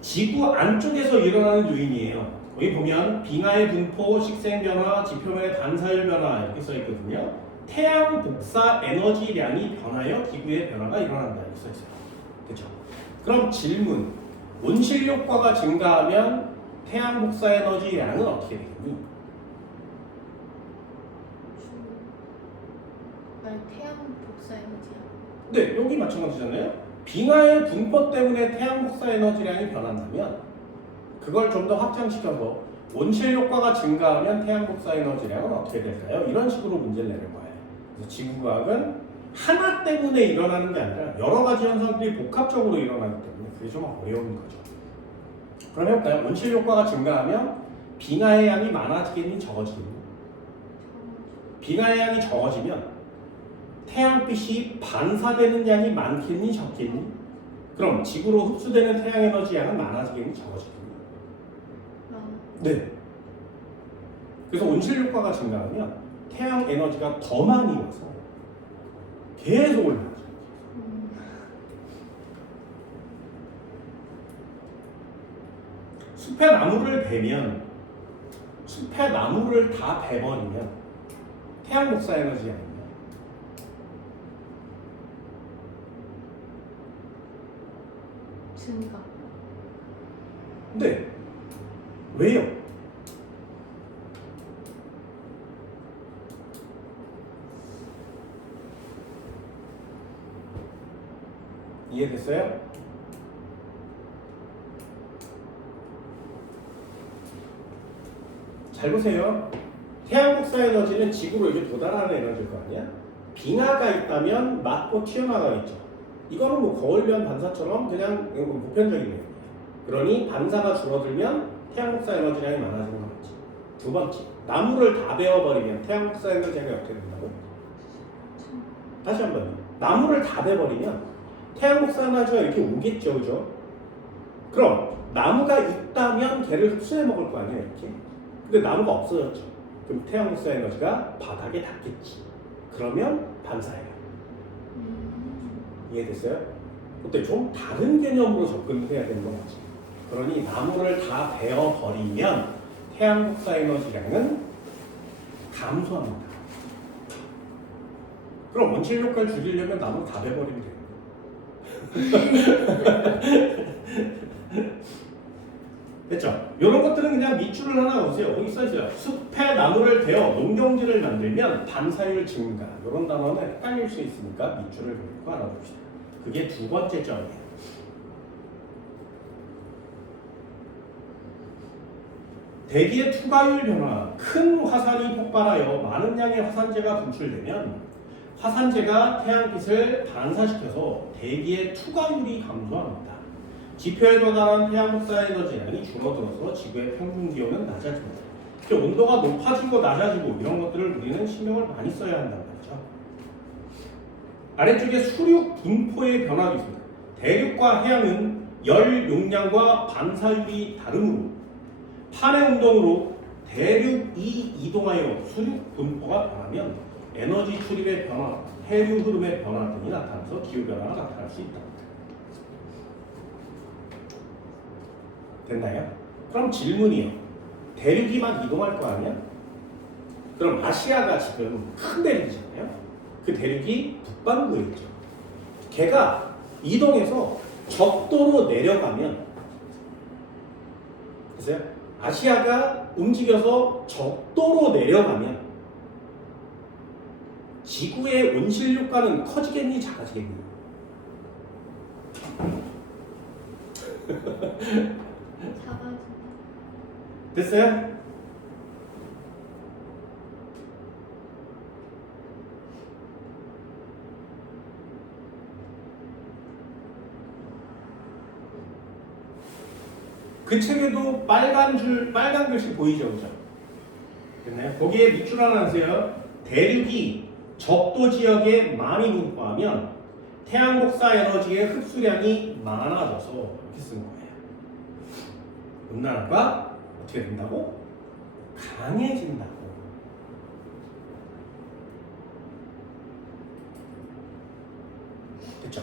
지구 안쪽에서 일어나는 요인이에요. 여기 보면 빙하의 분포, 식생 변화, 지표면의 반사율 변화 이렇게 써 있거든요. 태양 복사 에너지량이 변하여 기구의 변화가 일어난다 이렇게 써 있어요. 그렇죠? 그럼 질문. 온실효과가 증가하면 태양 복사 에너지량은 어떻게 되겠니? 태양 복사 에너지야. 네, 여기 마찬가지잖아요. 빙하의 분포 때문에 태양 복사 에너지량이 변한다면 그걸 좀 더 확장시켜서 온실 효과가 증가하면 태양 복사 에너지량은 어떻게 될까요? 이런 식으로 문제를 내는 거예요. 그래서 지구과학은 하나 때문에 일어나는 게 아니라 여러 가지 현상들이 복합적으로 일어나기 때문에 그게 좀 어려운 거죠. 그럼 해볼까요? 온실 효과가 증가하면 빙하의 양이 많아지겠니? 적어지겠니? 빙하의 양이 적어지면 태양빛이 반사되는 양이 많겠니? 적겠니? 그럼 지구로 흡수되는 태양 에너지 양은 많아지겠니? 적어지겠니? 네. 그래서 온실 효과가 증가하면 태양 에너지가 더 많이 와서 계속 올라가죠. 숲에 나무를 베면 숲에 나무를 다 베버리면 태양 복사 에너지가 있나요? 증가. 근데 왜요? 이해됐어요? 잘 보세요. 태양 복사 에너지는 지구로 이렇게 도달하는 에너지일 거 아니야? 빙하가 있다면 맞고 튀어나가겠죠. 이거는 뭐 거울변 반사처럼 그냥 보편적인 내용이에요. 그러니 반사가 줄어들면 태양 복사 에너지량이 많아지는 거 맞지? 두 번째, 나무를 다 베어버리면 태양 복사 에너지가 어떻게 된다고? 다시 한번요. 나무를 다 베버리면 태양 복사 에너지가 이렇게 오겠죠, 그죠? 그럼 나무가 있다면 걔를 흡수해 먹을 거 아니야, 이렇게? 근데 나무가 없어졌죠. 그럼 태양 복사 에너지가 바닥에 닿겠지. 그러면 반사예요. 이해됐어요? 그때 좀 다른 개념으로 접근해야 되는 거 맞지? 그러니 나무를 다 베어버리면 태양 복사 에너지량은 감소합니다. 그럼 원실 효과를 줄이려면 나무 다 베버리면 돼요. 됐죠? 이런 것들은 그냥 밑줄을 하나 보세요. 거기 써있어요. 숲에 나무를 베어 농경지를 만들면 반사율 증가. 이런 단어는 헷갈릴 수 있으니까 밑줄을 그리고 알아봅시다. 그게 두 번째 점이에요. 대기의 투과율 변화, 큰 화산이 폭발하여 많은 양의 화산재가 분출되면 화산재가 태양빛을 반사시켜서 대기의 투과율이 감소합니다. 지표에 도달한 태양 복사 에너지량이 줄어들어서 지구의 평균 기온은 낮아집니다. 온도가 높아지고 낮아지고 이런 것들을 우리는 신경을 많이 써야 한다는 거죠. 아래쪽에 수륙 분포의 변화도 있습니다. 대륙과 해양은 열 용량과 반사율이 다르므로 판의 운동으로 대륙이 이동하여 수륙 분포가 변하면 에너지 출입의 변화, 해류 흐름의 변화 등이 나타나서 기후변화가 나타날 수 있다. 됐나요? 그럼 질문이요. 대륙이 막 이동할 거 아니야? 그럼 아시아가 지금 큰 대륙이잖아요. 그 대륙이 북반구에 있죠. 걔가 이동해서 적도로 내려가면, 보세요. 아시아가 움직여서 적도로 내려가면 지구의 온실 효과는 커지겠니, 작아지겠니? 작아지. 됐어요? 그 책에도 빨간 글씨 보이죠, 그죠? 됐나요? 거기에 밑줄 하나 하세요. 대륙이 적도 지역에 많이 분포하면 태양 복사 에너지의 흡수량이 많아져서 이렇게 쓰는 거예요. 온난화가 어떻게 된다고? 강해진다고. 됐죠?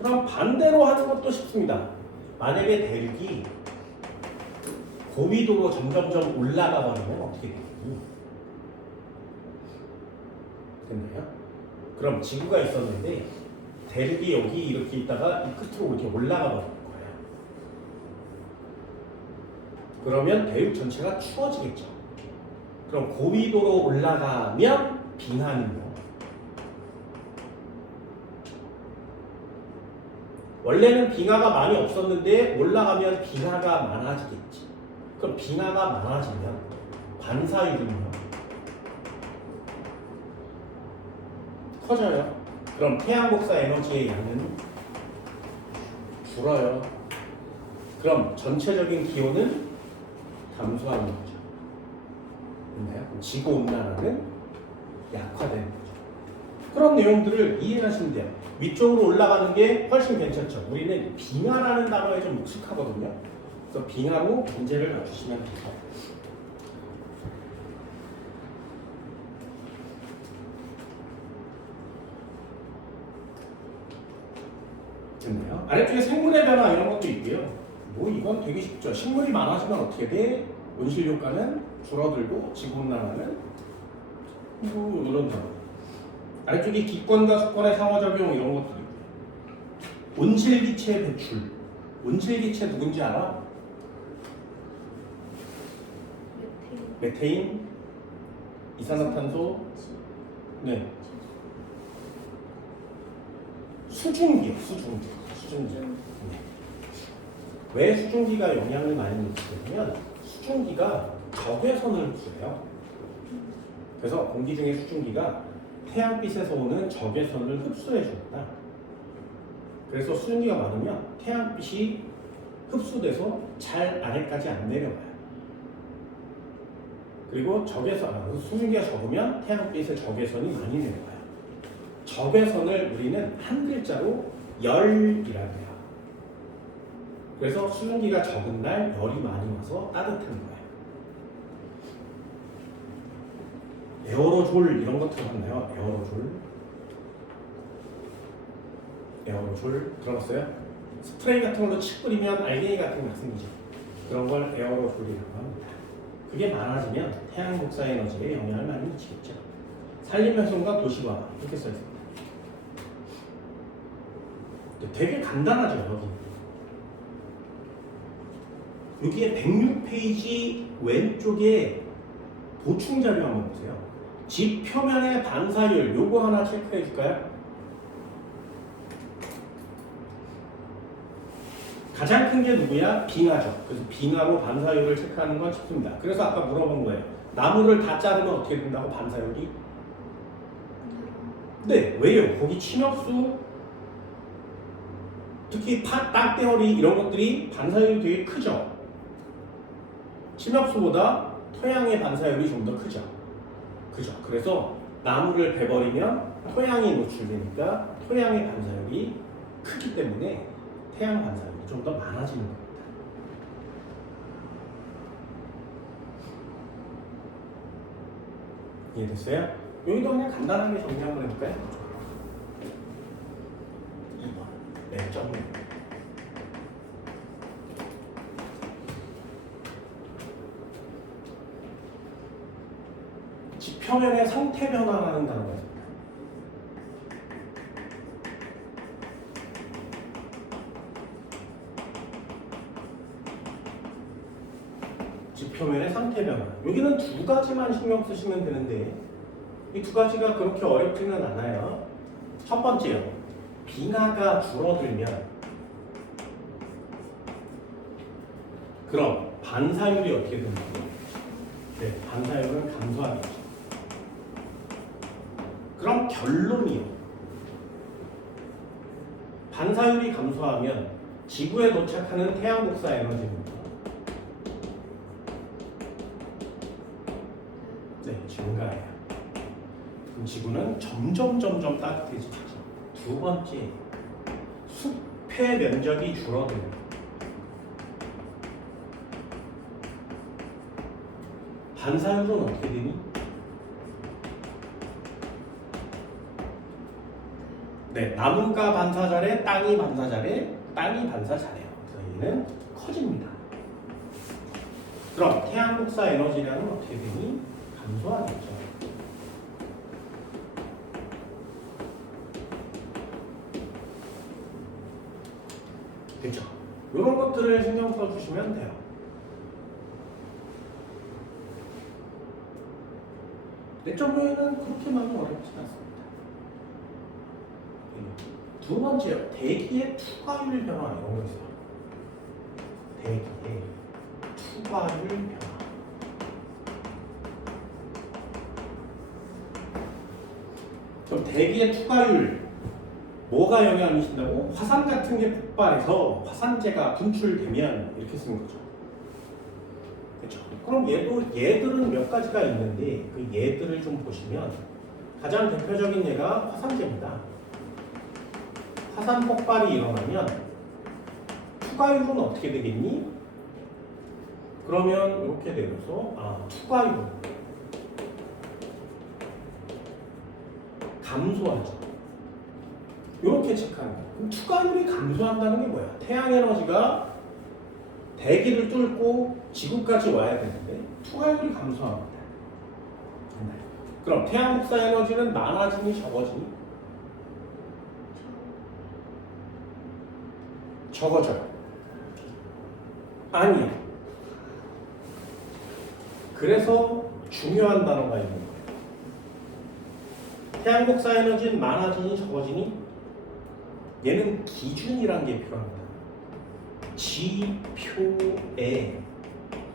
그럼 반대로 하는 것도 쉽습니다. 만약에 대륙이 고위도로 점점점 올라가 버리면 어떻게 되니? 됐나요? 그럼 지구가 있었는데 대륙이 여기 이렇게 있다가 이 끝으로 이렇게 올라가 버리는 거예요. 그러면 대륙 전체가 추워지겠죠. 그럼 고위도로 올라가면 빙하는요. 원래는 빙하가 많이 없었는데 올라가면 빙하가 많아지겠지. 그럼 빙하가 많아지면 반사율은요? 커져요. 그럼 태양 복사 에너지의 양은 줄어요. 그럼 전체적인 기온은 감소하는 거죠. 그럼 지구 온난화는 약화되는 거죠. 그런 내용들을 이해하시면 돼요. 위쪽으로 올라가는 게 훨씬 괜찮죠. 우리는 빙하라는 단어에 좀 익숙하거든요. 그래서 빙하로 문제를 맞추시면 됩니다. 됐나요? 아래쪽에 생물의 변화 이런 것도 있고요. 뭐 이건 되게 쉽죠. 식물이 많아지면 어떻게 돼? 온실 효과는 줄어들고 지구온난화는 뭐 이런 단어. 아래쪽에 기권과 수권의 상호작용 이런 것도 있고 온실기체 배출. 온실기체 누군지 알아? 메테인, 이산화탄소, 네, 수증기요. 수증기. 네. 왜 수증기가 영향을 많이 미치냐면 수증기가 적외선을 흡수해요. 그래서 공기 중에 수증기가 태양빛에서 오는 적외선을 흡수해 줍니다. 그래서 수증기가 많으면 태양빛이 흡수돼서 잘 아래까지 안 내려가요. 그리고 수증기가 적으면 태양빛의 적외선이 많이 내려가요. 적외선을 우리는 한 글자로 열이라고 해요. 그래서 수증기가 적은 날 열이 많이 와서 따뜻한 거예요. 에어로졸 이런 거 들어봤나요? 에어로졸 들어봤어요? 스프레이 같은 걸로 칙 뿌리면 알갱이 같은 거 생기죠. 그런 걸 에어로졸이라고 합니다. 그게 많아지면 태양 복사 에너지에 영향을 많이 미치겠죠. 산림훼손과 도시화가 이렇게 써 있습니다. 되게 간단하죠. 여기에 106페이지 왼쪽에 보충 자료 한번 보세요. 집 표면의 반사율 요거 하나 체크해 줄까요? 가장 큰 게 누구야? 빙하죠. 그래서 빙하로 반사율을 체크하는 건 쉽습니다. 그래서 아까 물어본 거예요. 나무를 다 자르면 어떻게 된다고 반사율이? 네, 왜요? 거기 침엽수, 특히 땅덩어리 이런 것들이 반사율이 되게 크죠. 침엽수보다 토양의 반사율이 좀 더 크죠. 그죠? 그래서 나무를 베버리면 토양이 노출되니까 토양의 반사율이 크기 때문에 태양 반사율이 좀 더 많아지는 겁니다. 이해됐어요? 여기도 그냥 간단하게 정리 한번 해볼까요? 2번 내점 지표면의 상태 변화라는 단어가 있습니다. 지표면의 상태 변화. 여기는 두 가지만 신경 쓰시면 되는데 이 두 가지가 그렇게 어렵지는 않아요. 첫 번째요. 빙하가 줄어들면 그럼 반사율이 어떻게 된다고? 네, 반사율은 감소하겠죠. 그럼 결론이요. 반사율이 감소하면 지구에 도착하는 태양 복사 에너지입니다. 네, 증가해요. 그럼 지구는 점점 따뜻해지죠. 두 번째, 숲의 면적이 줄어듭니다. 반사율은 어떻게 되니? 네, 나무가 반사 잘해, 땅이 반사 잘해, 땅이 반사 잘해요. 그래서 얘는 커집니다. 그럼 태양 복사 에너지량은 어떻게 되니? 감소하겠죠. 됐죠? 이런 것들을 신경 써주시면 돼요. 내적 요인은 그렇게 많이 어렵지 않습니다. 두 번째요. 대기의 투과율 변화 이런 거 있어요. 대기의 투과율 변화. 그럼 대기의 투과율 뭐가 영향을 미친다고? 화산 같은 게 폭발해서 화산재가 분출되면 이렇게 쓰는 거죠. 그렇죠? 그럼 얘들은 몇 가지가 있는데 그 얘들을 좀 보시면 가장 대표적인 예가 화산재입니다. 화산 폭발이 일어나면 투과율은 어떻게 되겠니? 그러면 이렇게 내려서 투과율 감소하죠. 이렇게 체크하는 거예요. 그럼 투과율이 감소한다는 게 뭐야? 태양 에너지가 대기를 뚫고 지구까지 와야 되는데 투과율이 감소합니다. 그럼 태양 복사 에너지는 많아지니 적어지니? 적어져요. 아니요. 그래서 중요한 단어가 있는 거예요. 태양 복사 에너지는 많아지니 적어지니? 얘는 기준이란 게 필요합니다. 지표에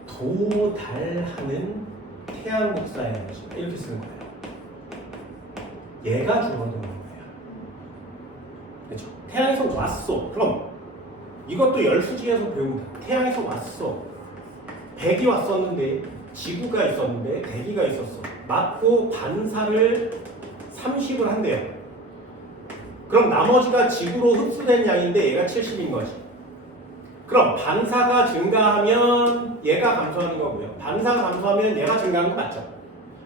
도달하는 태양 복사 에너지 이렇게 쓰는 거예요. 얘가 줄어드는 거예요. 그렇죠? 태양에서 왔어. 그럼 이것도 열수지에서 배웁니다. 태양에서 왔어. 백이 왔었는데 지구가 있었는데 대기가 있었어. 맞고 반사를 30을 한대요. 그럼 나머지가 지구로 흡수된 양인데 얘가 70인 거지. 그럼 반사가 증가하면 얘가 감소하는 거고요. 반사가 감소하면 얘가 증가하는 거 맞죠?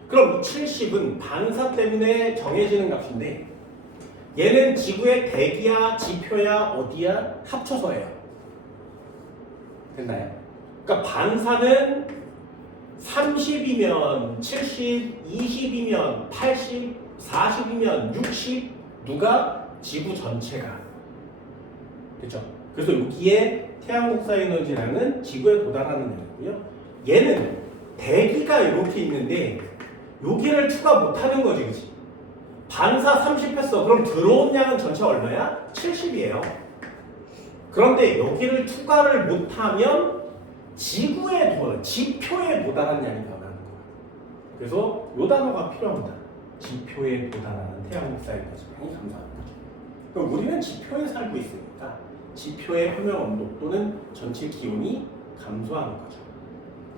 그럼 이 70은 반사 때문에 정해지는 값인데 얘는 지구의 대기야, 지표야, 어디야? 합쳐서예요. 됐나요? 그러니까 반사는 30이면 70, 20이면 80, 40이면 60, 누가? 지구 전체가. 그렇죠? 그래서 여기에 태양 복사 에너지라는 지구에 도달하는 거고요. 얘는 대기가 이렇게 있는데 여기를 추가 못하는 거지, 그치? 반사 30 했어. 그럼 들어온 양은 전체 얼마야? 70이에요. 그런데 여기를 추가를 못하면 지구에 도달, 지표에 도달한 양이 나오는 거야. 그래서 이 단어가 필요합니다. 지표에 도달하는 태양 복사 에너지 양이 감소하는 거죠. 그럼 우리는 지표에 살고 있으니까 지표의 표면 온도 또는 전체 기온이 감소하는 거죠.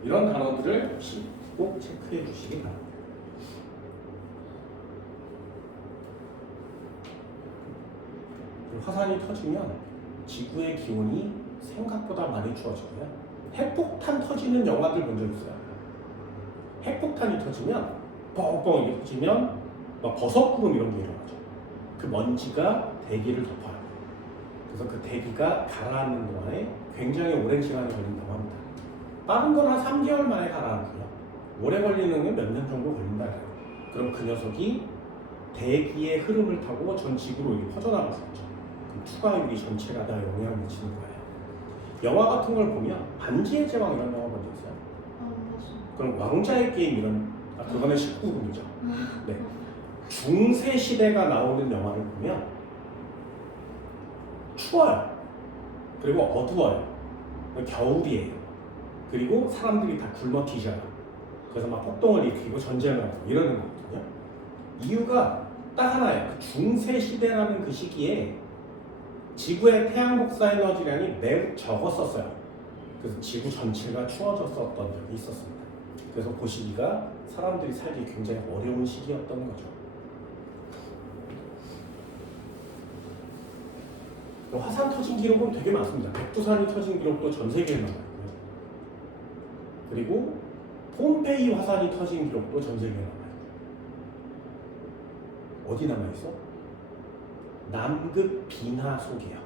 이런 단어들을 혹시 꼭 체크해 주시기 바랍니다. 화산이 터지면 지구의 기온이 생각보다 많이 추워지고요. 핵폭탄 터지는 영화들 본 적 있어요. 핵폭탄이 터지면 뻥뻥 이렇게 터지면 막 버섯구름 이런 게 일어나죠. 그 먼지가 대기를 덮어요. 그래서 그 대기가 가라앉는 동안에 굉장히 오랜 시간이 걸린다고 합니다. 빠른 건 한 3개월 만에 가라앉고요. 오래 걸리는 건 몇 년 정도 걸린다 그래요. 그럼 그 녀석이 대기의 흐름을 타고 전 지구로 이렇게 퍼져나갈 수 있죠. 그 투과율이 전체가 다 영향을 미치는 거예요. 영화 같은 걸 보면 반지의 제왕 이런 영화 본 적 있어요? 그럼 왕자의 게임 이런 그거는 19금이죠. 네. 중세 시대가 나오는 영화를 보면 추워요. 그리고 어두워요. 겨울이에요. 그리고 사람들이 다 굶어 튀셔요. 그래서 막 폭동을 일으키고 전쟁을 하고 이러는 거거든요. 이유가 딱 하나예요. 그 중세 시대라는 그 시기에 지구의 태양 복사 에너지량이 매우 적었었어요. 그래서 지구 전체가 추워졌었던 적이 있었습니다. 그래서 그 시기가 사람들이 살기 굉장히 어려운 시기였던 거죠. 화산 터진 기록은 되게 많습니다. 백두산이 터진 기록도 전 세계에 남아있고요. 그리고 폼페이 화산이 터진 기록도 전 세계에 남아있고요. 어디 남아있어? 남극 빙하 속이에요.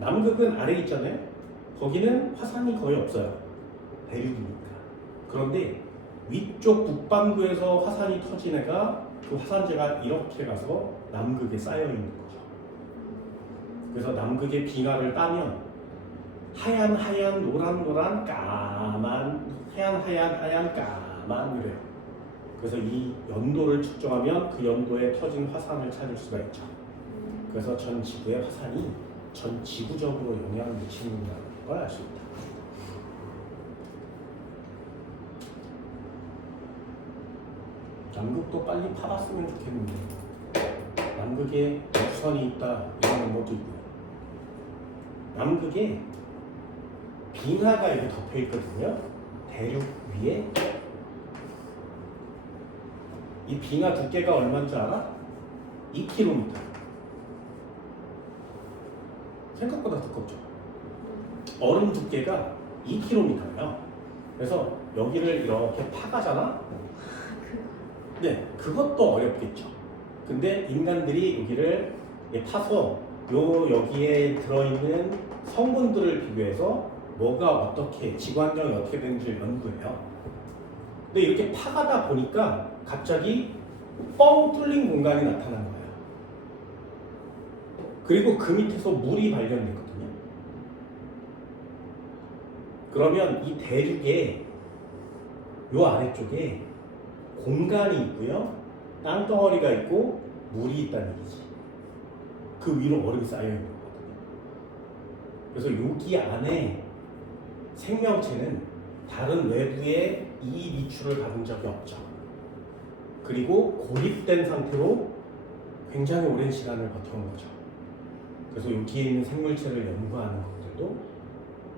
남극은 아래 있잖아요. 거기는 화산이 거의 없어요. 대륙이니까. 그런데 위쪽 북반구에서 화산이 터진 애가 그 화산재가 이렇게 가서 남극에 쌓여 있는 거죠. 그래서 남극의 빙하를 따면 하얀 노란 까만 하얀 까만 그래요. 그래서 이 연도를 측정하면 그 연도에 터진 화산을 찾을 수가 있죠. 그래서 전 지구의 화산이 전 지구적으로 영향을 미치는 걸 알 수 있다. 남극도 빨리 파봤으면 좋겠는데 남극에 우선이 있다 이런 것도 있고요. 남극에 빙하가 이렇게 덮여 있거든요. 대륙 위에 이 빙하 두께가 얼마인 줄 알아? 2km. 생각보다 두껍죠. 얼음 두께가 2km예요. 그래서 여기를 이렇게 파가잖아. 네, 그것도 어렵겠죠. 근데 인간들이 여기를 파서 여기에 들어있는 성분들을 비교해서 뭐가 어떻게, 지구 환경이 어떻게 되는지를 연구해요. 근데 이렇게 파가다 보니까 갑자기 뻥 뚫린 공간이 나타난 거예요. 그리고 그 밑에서 물이 발견됐거든요. 그 그러면 이 대륙에 요 아래쪽에 공간이 있고요. 땅덩어리가 있고 물이 있다는 얘기지. 그 위로 얼음이 쌓여 있는 거거든요. 그래서 여기 안에 생명체는 다른 외부의 이입 이출을 받은 적이 없죠. 그리고 고립된 상태로 굉장히 오랜 시간을 버텨온 거죠. 그래서 여기에 있는 생물체를 연구하는 것들도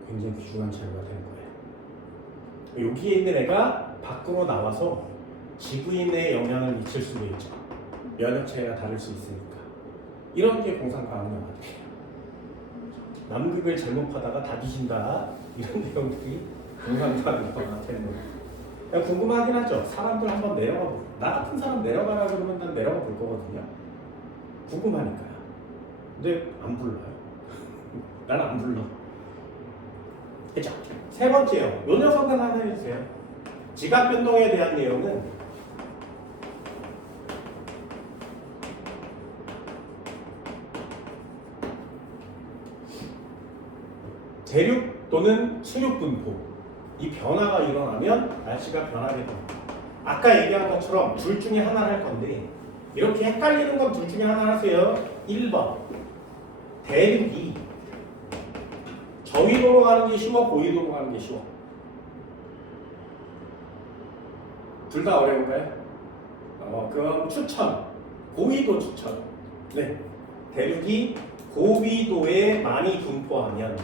굉장히 귀중한 자료가 되는 거예요. 여기에 있는 애가 밖으로 나와서 지구인에 영향을 미칠 수도 있죠. 면역 체계가 다를 수 있으니까. 이런 게 공상과학 영화들이에요. 남극을 잘못 파다가 다 뒤진다. 이런 내용들이 공상과학 영화가 되는 거예요. 그냥 궁금하긴 하죠. 사람들 한번 내려가 보고. 나 같은 사람 내려가라 그러면 난 내려가 볼 거거든요. 궁금하니까요. 근데 안 불러요. 나는 안 불러. 그죠? 세 번째요. 요 녀석은 하나 해주세요. 지각 변동에 대한 내용은 대륙 또는 수륙 분포, 이 변화가 일어나면 날씨가 변하게 됩니다. 아까 얘기한 것처럼 둘 중에 하나를 할 건데 이렇게 헷갈리는 건 둘 중에 하나 하세요. 1번 대륙이 저위도로 가는 게 쉬워, 고위도로 가는 게 쉬워? 둘 다 어려운가요? 그럼 추천, 고위도 추천. 네, 대륙이 고위도에 많이 분포하면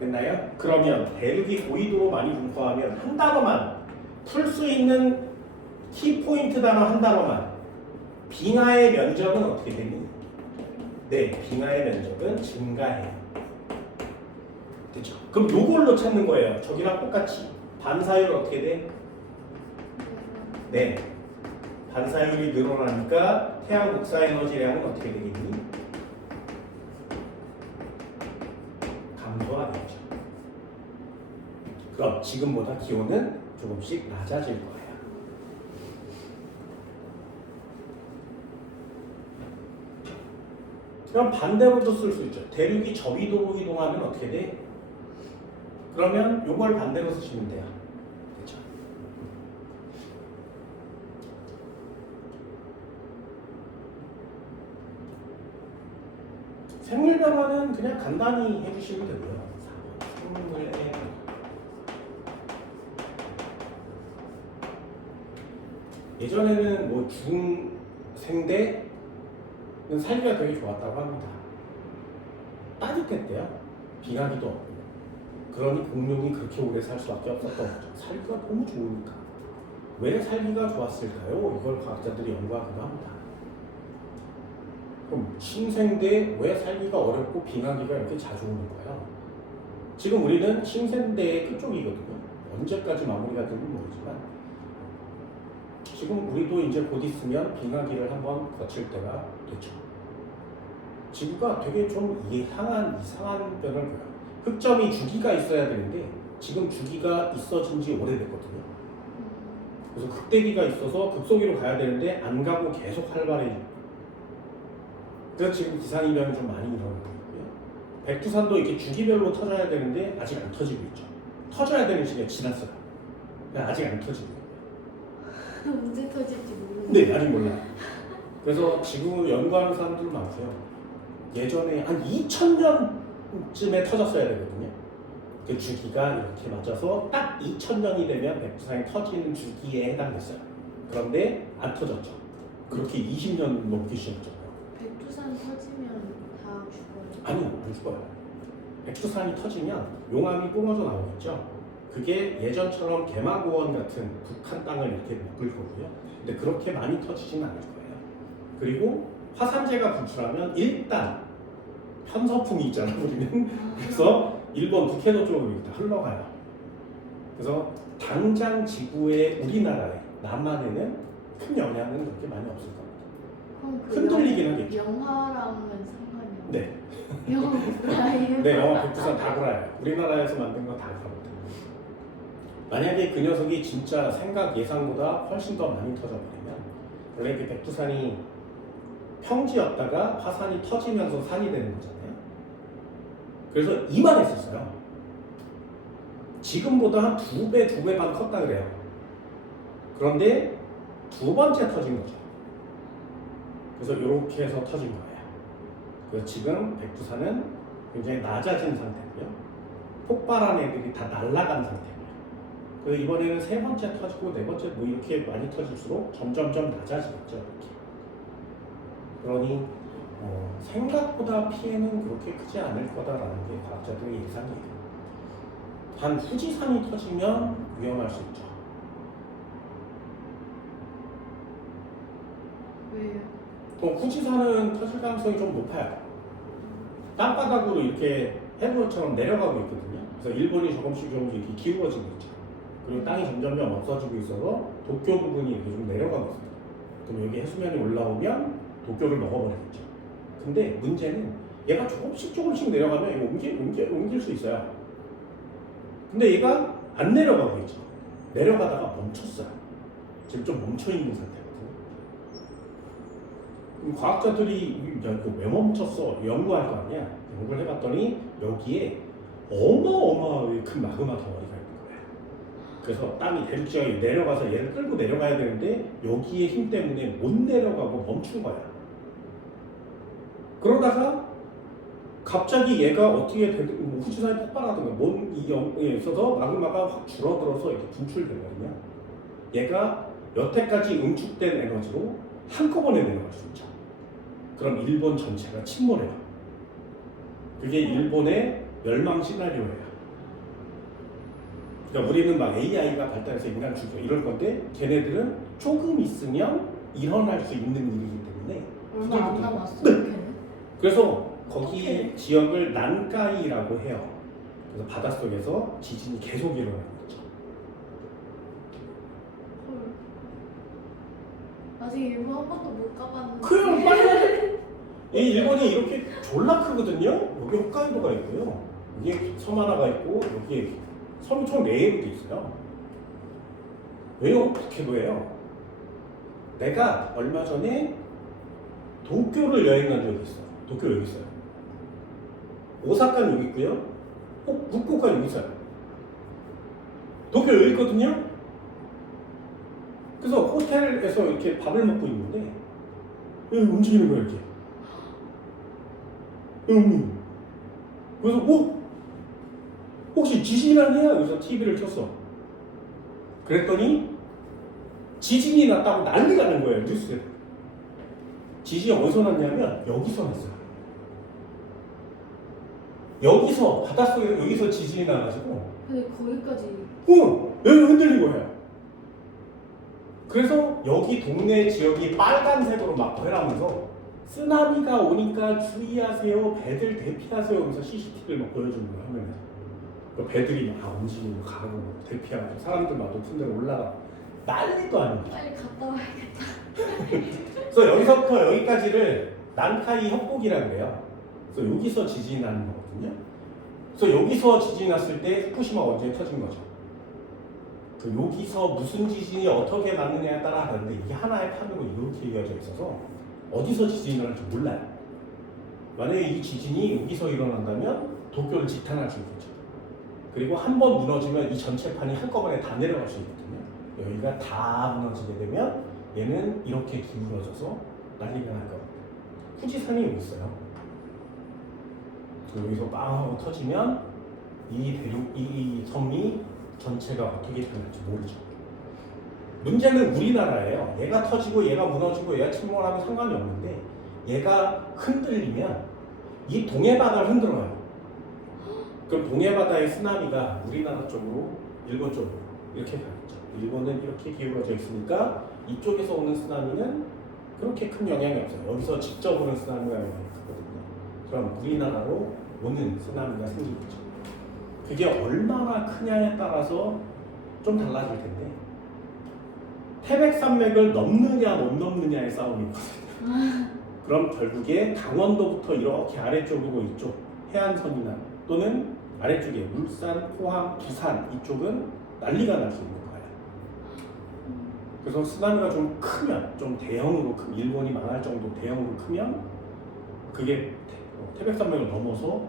됐나요? 그러면 대륙이 고위도로 많이 분포하면 한 단어만 풀 수 있는 키포인트 단어 한 단어만 빙하의 면적은 어떻게 되니? 네, 빙하의 면적은 증가해요. 됐죠? 그럼 요걸로 찾는 거예요. 저기랑 똑같이 반사율 어떻게 돼? 네, 반사율이 늘어나니까 태양 복사 에너지량은 어떻게 되겠니? 감소하겠죠. 그럼 지금보다 기온은 조금씩 낮아질 거예요. 그럼 반대로도 쓸 수 있죠. 대륙이 저위도로 이동하면 어떻게 돼? 그러면 요걸 반대로 쓰시면 돼요. 그렇죠? 생물 변화는 그냥 간단히 해주시면 되고요. 생물의 예전에는 뭐 중생대는 살기가 되게 좋았다고 합니다. 따뜻했대요. 빙하기도 없고. 그러니 공룡이 그렇게 오래 살 수밖에 없었던 거죠. 살기가 너무 좋으니까. 왜 살기가 좋았을까요? 이걸 과학자들이 연구하기도 합니다. 그럼 신생대 왜 살기가 어렵고 빙하기가 이렇게 자주 오는 거예요? 지금 우리는 신생대의 끝쪽이거든요. 언제까지 마무리가 될지 모르지만 지금 우리도 이제 곧 있으면 빙하기를 한번 거칠 때가 됐죠. 지구가 되게 좀 이상한 변을 보여요. 흑점이 주기가 있어야 되는데 지금 주기가 있어진 지 오래됐거든요. 그래서 극대기가 있어서 극소기로 가야 되는데 안 가고 계속 활발해지고 그래서 지금 기상이변이 좀 많이 일어나고 있고요. 백두산도 이렇게 주기별로 터져야 되는데 아직 안 터지고 있죠. 터져야 되는 시기가 지났어요. 아직 안 터지고 있어요. 언제 터질지 모르겠어요. 네, 아직 몰라요. 그래서 지금 연구하는 사람들 많고요. 예전에 한 2000년쯤에 터졌어야 되거든요. 그 주기가 이렇게 맞아서 딱 2000년이 되면 백두산이 터지는 주기에 해당됐어요. 그런데 안 터졌죠. 그렇게 20년 넘게 쉬었죠. 백두산 터지면 다 죽어요. 아니요, 안 죽어요. 백두산이 터지면 용암이 뿜어져 나오겠죠. 그게 예전처럼 개마고원 같은 북한 땅을 이렇게 묶을 거고요. 근데 그렇게 많이 터지지는 않을 거예요. 그리고 화산재가 분출하면 일단 편서풍이 있잖아요, 우리는. 그래서 일본 북해도 쪽으로 이렇게 흘러가요. 그래서 당장 지구의 우리나라에 남한에는 큰 영향은 그렇게 많이 없을 겁니다. 그럼 그 흔들리긴 하겠죠. 영화랑은 상관이 없나요? 네. 영화 네, 영화 백두산 다구라예요. 우리나라에서 만든 건 다구라거든요. 만약에 그 녀석이 진짜 생각 예상보다 훨씬 더 많이 터져버리면 원래 그 백두산이 평지였다가 화산이 터지면서 산이 되는 거잖아요. 그래서 이만했었어요. 지금보다 한 2배, 2배 반 컸다 그래요. 그런데 두 번째 터진 거죠. 그래서 이렇게 해서 터진 거예요. 그래서 지금 백두산은 굉장히 낮아진 상태고요. 폭발한 애들이 다 날아간 상태고요. 그래서 이번에는 세 번째 터지고 네 번째 뭐 이렇게 많이 터질수록 점점점 낮아지겠죠. 이렇게. 그러니 생각보다 피해는 그렇게 크지 않을 거다라는 게 과학자들의 예상이에요. 단 후지산이 터지면 위험할 수 있죠. 왜요? 후지산은 터질 가능성이 좀 높아요. 땅바닥으로 이렇게 해부처럼 내려가고 있거든요. 그래서 일본이 조금씩 이렇게 기울어지고 있죠. 그리고 땅이 점점점 없어지고 있어서 도쿄 부분이 이렇게 좀 내려가고 있어요. 그럼 여기 해수면이 올라오면 도쿄를 먹어버리겠죠. 근데 문제는 얘가 조금씩 내려가면 이거 옮길 수 있어요. 근데 얘가 안 내려가고 있죠. 내려가다가 멈췄어요. 지금 좀 멈춰있는 상태거든요. 그럼 과학자들이 야, 이거 왜 멈췄어? 연구할 거 아니야? 연구를 해봤더니 여기에 어마어마하게 큰 마그마 덩어리가 있는 거예요. 그래서 땅이 대륙지역에 내려가서 얘를 끌고 내려가야 되는데 여기에 힘 때문에 못 내려가고 멈춘 거야. 그러다가 갑자기 얘가 어떻게 후지산이 폭발하든가 뭔 이에 있어서 마그마가 확 줄어들어서 이렇게 분출되거든요. 얘가 여태까지 응축된 에너지로 한꺼번에 내려갈 수 있죠. 그럼 일본 전체가 침몰해요. 그게 일본의 멸망 시나리오예요. 그러니까 우리는 막 AI가 발달해서 인간 죽여 이럴 건데 걔네들은 조금 있으면 일어날 수 있는 일이기 때문에 얼마 안 남았어. 그래서 거기 어떡해. 지역을 난카이라고 해요. 그래서 바닷속에서 지진이 계속 일어나는 거죠. 헐. 아직 일본 한 번도 못 가봤는데. 그래요, 빨리. 이 일본이 이렇게 졸라 크거든요. 여기 홋카이도가 있고요. 여기 섬 하나가 있고 여기 섬이 총 4개도 있어요. 왜요? 북해도예요. 내가 얼마 전에 도쿄를 여행 간 적이 있어요. 도쿄 여기 있어요. 오사카는 여기 있고요. 후쿠오카 여기 있어요. 도쿄 여기 있거든요. 그래서 호텔에서 이렇게 밥을 먹고 있는데 여기 움직이는 거야 이렇게. 그래서 혹시 지진이 났냐? 그래서 TV를 켰어. 그랬더니 지진이 났다고 난리가 난 거예요 뉴스에. 지진이 어디서 났냐면 여기서 났어요. 여기서 바닷속에 여기서 지진이 나가지고 근데 거기까지. 여기 흔들린 거예요. 그래서 여기 동네 지역이 빨간색으로 막 변하면서 쓰나미가 오니까 주의하세요, 배들 대피하세요 하면서 CCTV를 막 보여주는 거예요 화면에. 배들이 막 움직이고 가고 대피하고 사람들 막 높은 데로 올라가 난리도 아니고. 빨리 갔다 와야겠다. 그래서 여기서부터 여기까지를 난카이 협곡이라고 그래요. 그래서 여기서 지진이 나는 거거든요. 그래서 여기서 지진이 났을 때 후쿠시마 원전이 터진 거죠. 그 여기서 무슨 지진이 어떻게 났느냐에 따라 다른데 이게 하나의 판으로 이렇게 이어져 있어서 어디서 지진이 일어날지 몰라요. 만약에 이 지진이 여기서 일어난다면 도쿄를 지탄할 수 있겠죠. 그리고 한 번 무너지면 이 전체 판이 한꺼번에 다 내려갈 수 있거든요. 여기가 다 무너지게 되면 얘는 이렇게 기울어져서 난리가 날 겁니다. 후지산이 여기 있어요. 여기서 빵 하고 터지면 이 섬이 전체가 어떻게 변할지 모르죠. 문제는 우리나라예요. 얘가 터지고 얘가 무너지고 얘가 침몰하면 상관이 없는데 얘가 흔들리면 이 동해바다를 흔들어요. 그럼 동해바다의 쓰나미가 우리나라 쪽으로 일본 쪽으로 이렇게 가겠죠. 일본은 이렇게 기울어져 있으니까 이쪽에서 오는 쓰나미는 그렇게 큰 영향이 없어요. 여기서 직접 오는 쓰나미가 영향이 크거든요. 그럼 우리나라로 오는 쓰나미가 생기겠죠. 그게 얼마나 크냐에 따라서 좀 달라질 텐데 태백산맥을 넘느냐 못 넘느냐의 싸움이거든요. 그럼 결국에 강원도부터 이렇게 아래쪽으로 이쪽 해안선이나 또는 아래쪽에 울산, 포항, 부산 이쪽은 난리가 날 수 있는 거예요. 그래서 쓰나미가 좀 크면 좀 대형으로 크면 일본이 망할 정도 대형으로 크면 그게 태백산맥을 넘어서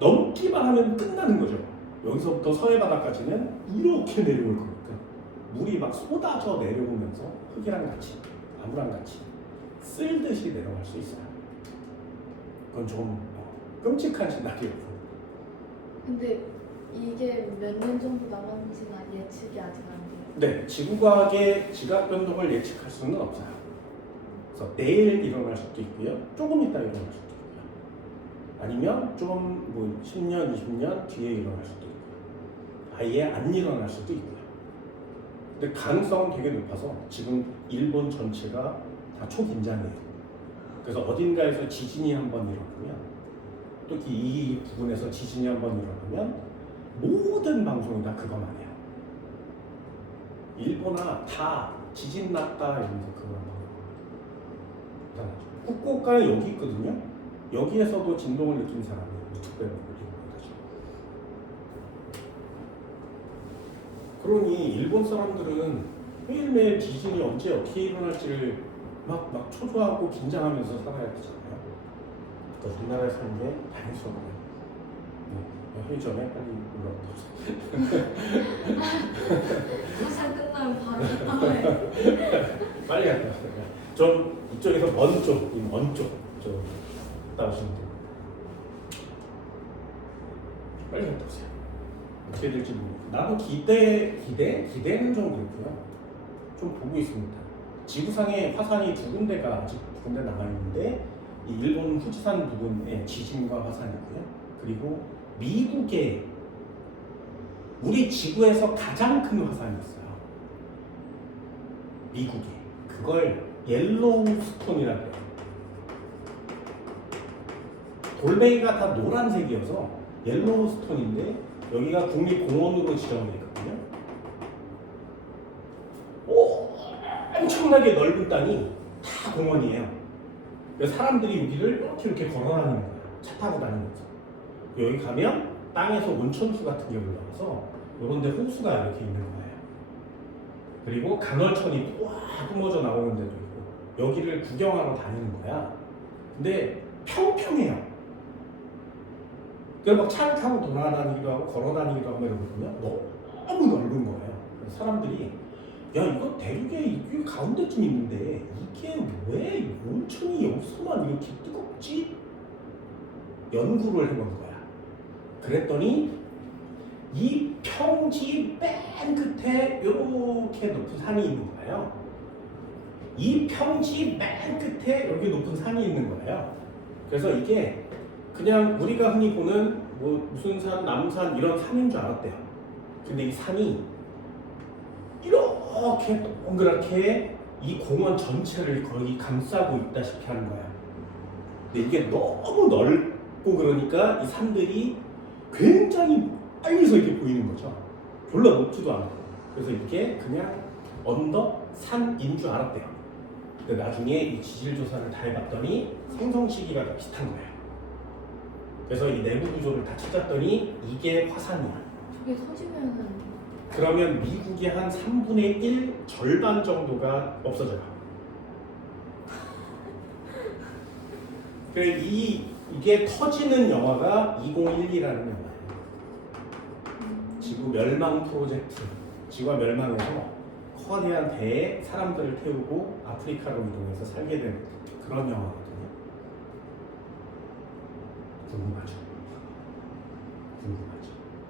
넘기만 하면 끝나는 거죠. 여기서부터 서해 바다까지는 이렇게 내려올 거니까 물이 막 쏟아져 내려오면서 흙이랑 같이 나무랑 같이 쓸듯이 내려갈 수 있어요. 그건 좀 끔찍한 시나리오고. 근데 이게 몇 년 정도 남았는지는 예측이 아직 안 돼요. 네, 지구과학의 지각 변동을 예측할 수는 없어요. 그래서 내일 일어날 수도 있고요, 조금 있다 일어날 수도 있고요, 아니면 좀 뭐 10년, 20년 뒤에 일어날 수도 있고요, 아예 안 일어날 수도 있고요. 근데 가능성은 되게 높아서 지금 일본 전체가 다 초긴장이에요. 그래서 어딘가에서 지진이 한번 일어나면, 특히 이 부분에서 지진이 한번 일어나면 모든 방송이 다 그거만 해요. 일본아 다 지진 났다 이러면서 그거만 하고. 후쿠오카에 여기 있거든요. 여기에서도 진동을 느낀 사람이 유튜브에 올리는 거죠. 그러니 일본 사람들은 매일매일 지진이 언제 어떻게 일어날지를 막 초조하고 긴장하면서 살아야 되잖아요. 그러니까 우리나라에 사는 게 당연스럽고요. 회의 전에 빨리 올라오도록. 화상 끝나면 바로 나와요. 빨리 갔다 오세요. 좀 이쪽에서 먼 쪽, 좀 갔다 오시면 돼요. 빨리 갔다 오세요. 어떻게 될지 모르겠고. 나도 기대는 좀 그렇고요. 좀 보고 있습니다. 지구상에 화산이 두 군데가 아직 두 군데 남아있는데, 이 일본 후지산 부근에 지진과 화산이고요. 그리고 미국에 우리 지구에서 가장 큰 화산이 있어요. 미국에. 그걸 옐로우스톤이라고 해요. 돌멩이가 다 노란색이어서 옐로우스톤인데 여기가 국립공원으로 지정되어 있거든요. 엄청나게 넓은 땅이 다 공원이에요. 그래서 사람들이 여기를 이렇게 걸어 다니는 거예요. 차 타고 다니면서. 여기 가면 땅에서 온천수 같은 게 올라와서 이런 데 호수가 이렇게 있는 거예요. 그리고 간헐천이 와 뿜어져 나오는 데도 있고, 여기를 구경하러 다니는 거야. 근데 평평해요. 그래서 막 차를 타고 돌아다니기도 하고 걸어 다니기도 하고 이러거든요. 너무 넓은 거예요. 그래서 사람들이 야 이거 대륙에 이 가운데쯤 있는데 이게 왜 온천이 여기서만 이렇게 뜨겁지? 연구를 해본 거야. 그랬더니 이 평지 맨 끝에 이렇게 높은 산이 있는 거예요. 이 평지 맨 끝에 이렇게 높은 산이 있는 거예요. 그래서 이게 그냥 우리가 흔히 보는 뭐 무슨 산, 남산 이런 산인 줄 알았대요. 근데 이 산이 이렇게 동그랗게 이 공원 전체를 거의 감싸고 있다시피 하는 거야. 근데 이게 너무 넓고 그러니까 이 산들이 굉장히 빨리서 이렇게 보이는 거죠. 별로 높지도 않고. 그래서 이게 그냥 언덕 산인 줄 알았대요. 근데 나중에 이 지질 조사를 다 해봤더니 생성 시기가 다 비슷한 거예요. 그래서 이 내부 구조를 다 찾았더니 이게 화산이야. 저게 터지면은 그러면 미국의 한 3분의 1 절반 정도가 없어져요. 그래 이게 터지는 영화가 2012라는 영화예요. 지구 멸망 프로젝트. 지구가 멸망해서 거대한 배에 사람들을 태우고 아프리카로 이동해서 살게 된 그런 영화거든요. 궁금하죠?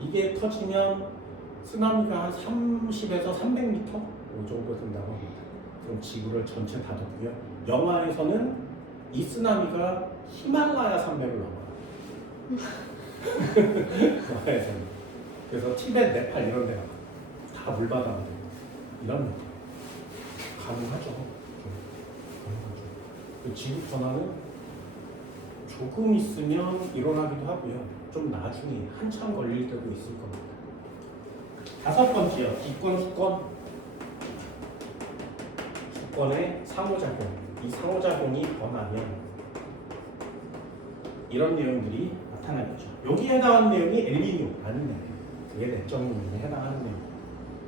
이게 터지면 쓰나미가 한 30에서 300m 정도 된다고 합니다. 그럼 지구를 전체 다 덮고요. 영화에서는 이 쓰나미가 히말라야 산맥을 넘어요. 영화에서는. 그래서 티벳, 네팔 이런 데가 다 물바다가 되고 이런 느낌. 가능하죠. 가능하죠. 그 지구 전환은 조금 있으면 일어나기도 하고요. 좀 나중에 한참 걸릴 때도 있을 겁니다. 5번째요. 기권, 수권. 수권의 상호작용. 이 상호작용이 변하면 이런 내용들이 나타나겠죠. 여기에 해당하는 내용이 엘니뇨라는 내용. 그게 내적용에 해당하는 내용.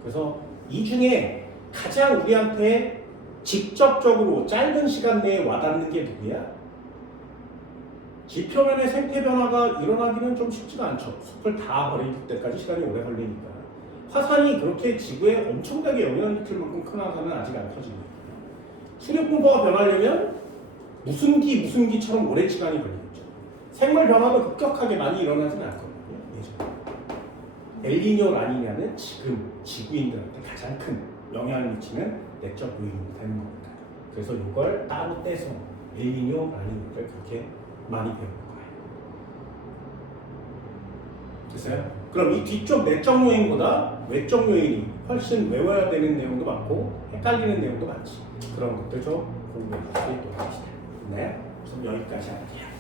그래서 이 중에 가장 우리한테 직접적으로 짧은 시간 내에 와닿는 게 누구야? 지표면의 생태 변화가 일어나기는 좀 쉽지가 않죠. 숲을 다 버릴 때까지 시간이 오래 걸리니까. 화산이 그렇게 지구에 엄청나게 영향을 미칠 만큼 큰 화산은 아직 안 터집니다. 수력 분포가 변하려면 무슨 기처럼 오랜 시간이 걸리겠죠. 생물 변화도 급격하게 많이 일어나지는 않거든요. 예전. 엘니뇨 라니냐는 지금 지구인들한테 가장 큰 영향을 미치는 내적 요인이 되는 겁니다. 그래서 이걸 따로 떼서 엘니뇨 라니냐를 그렇게 많이 배우는 거예요. 됐어요? 그럼 이 뒤쪽 내적 요인보다 외적 요인이 훨씬 외워야 되는 내용도 많고 헷갈리는 내용도 많지. 그런 것들 좀 공부해 볼 수 있도록 합시다. 네, 그럼 여기까지 할게요.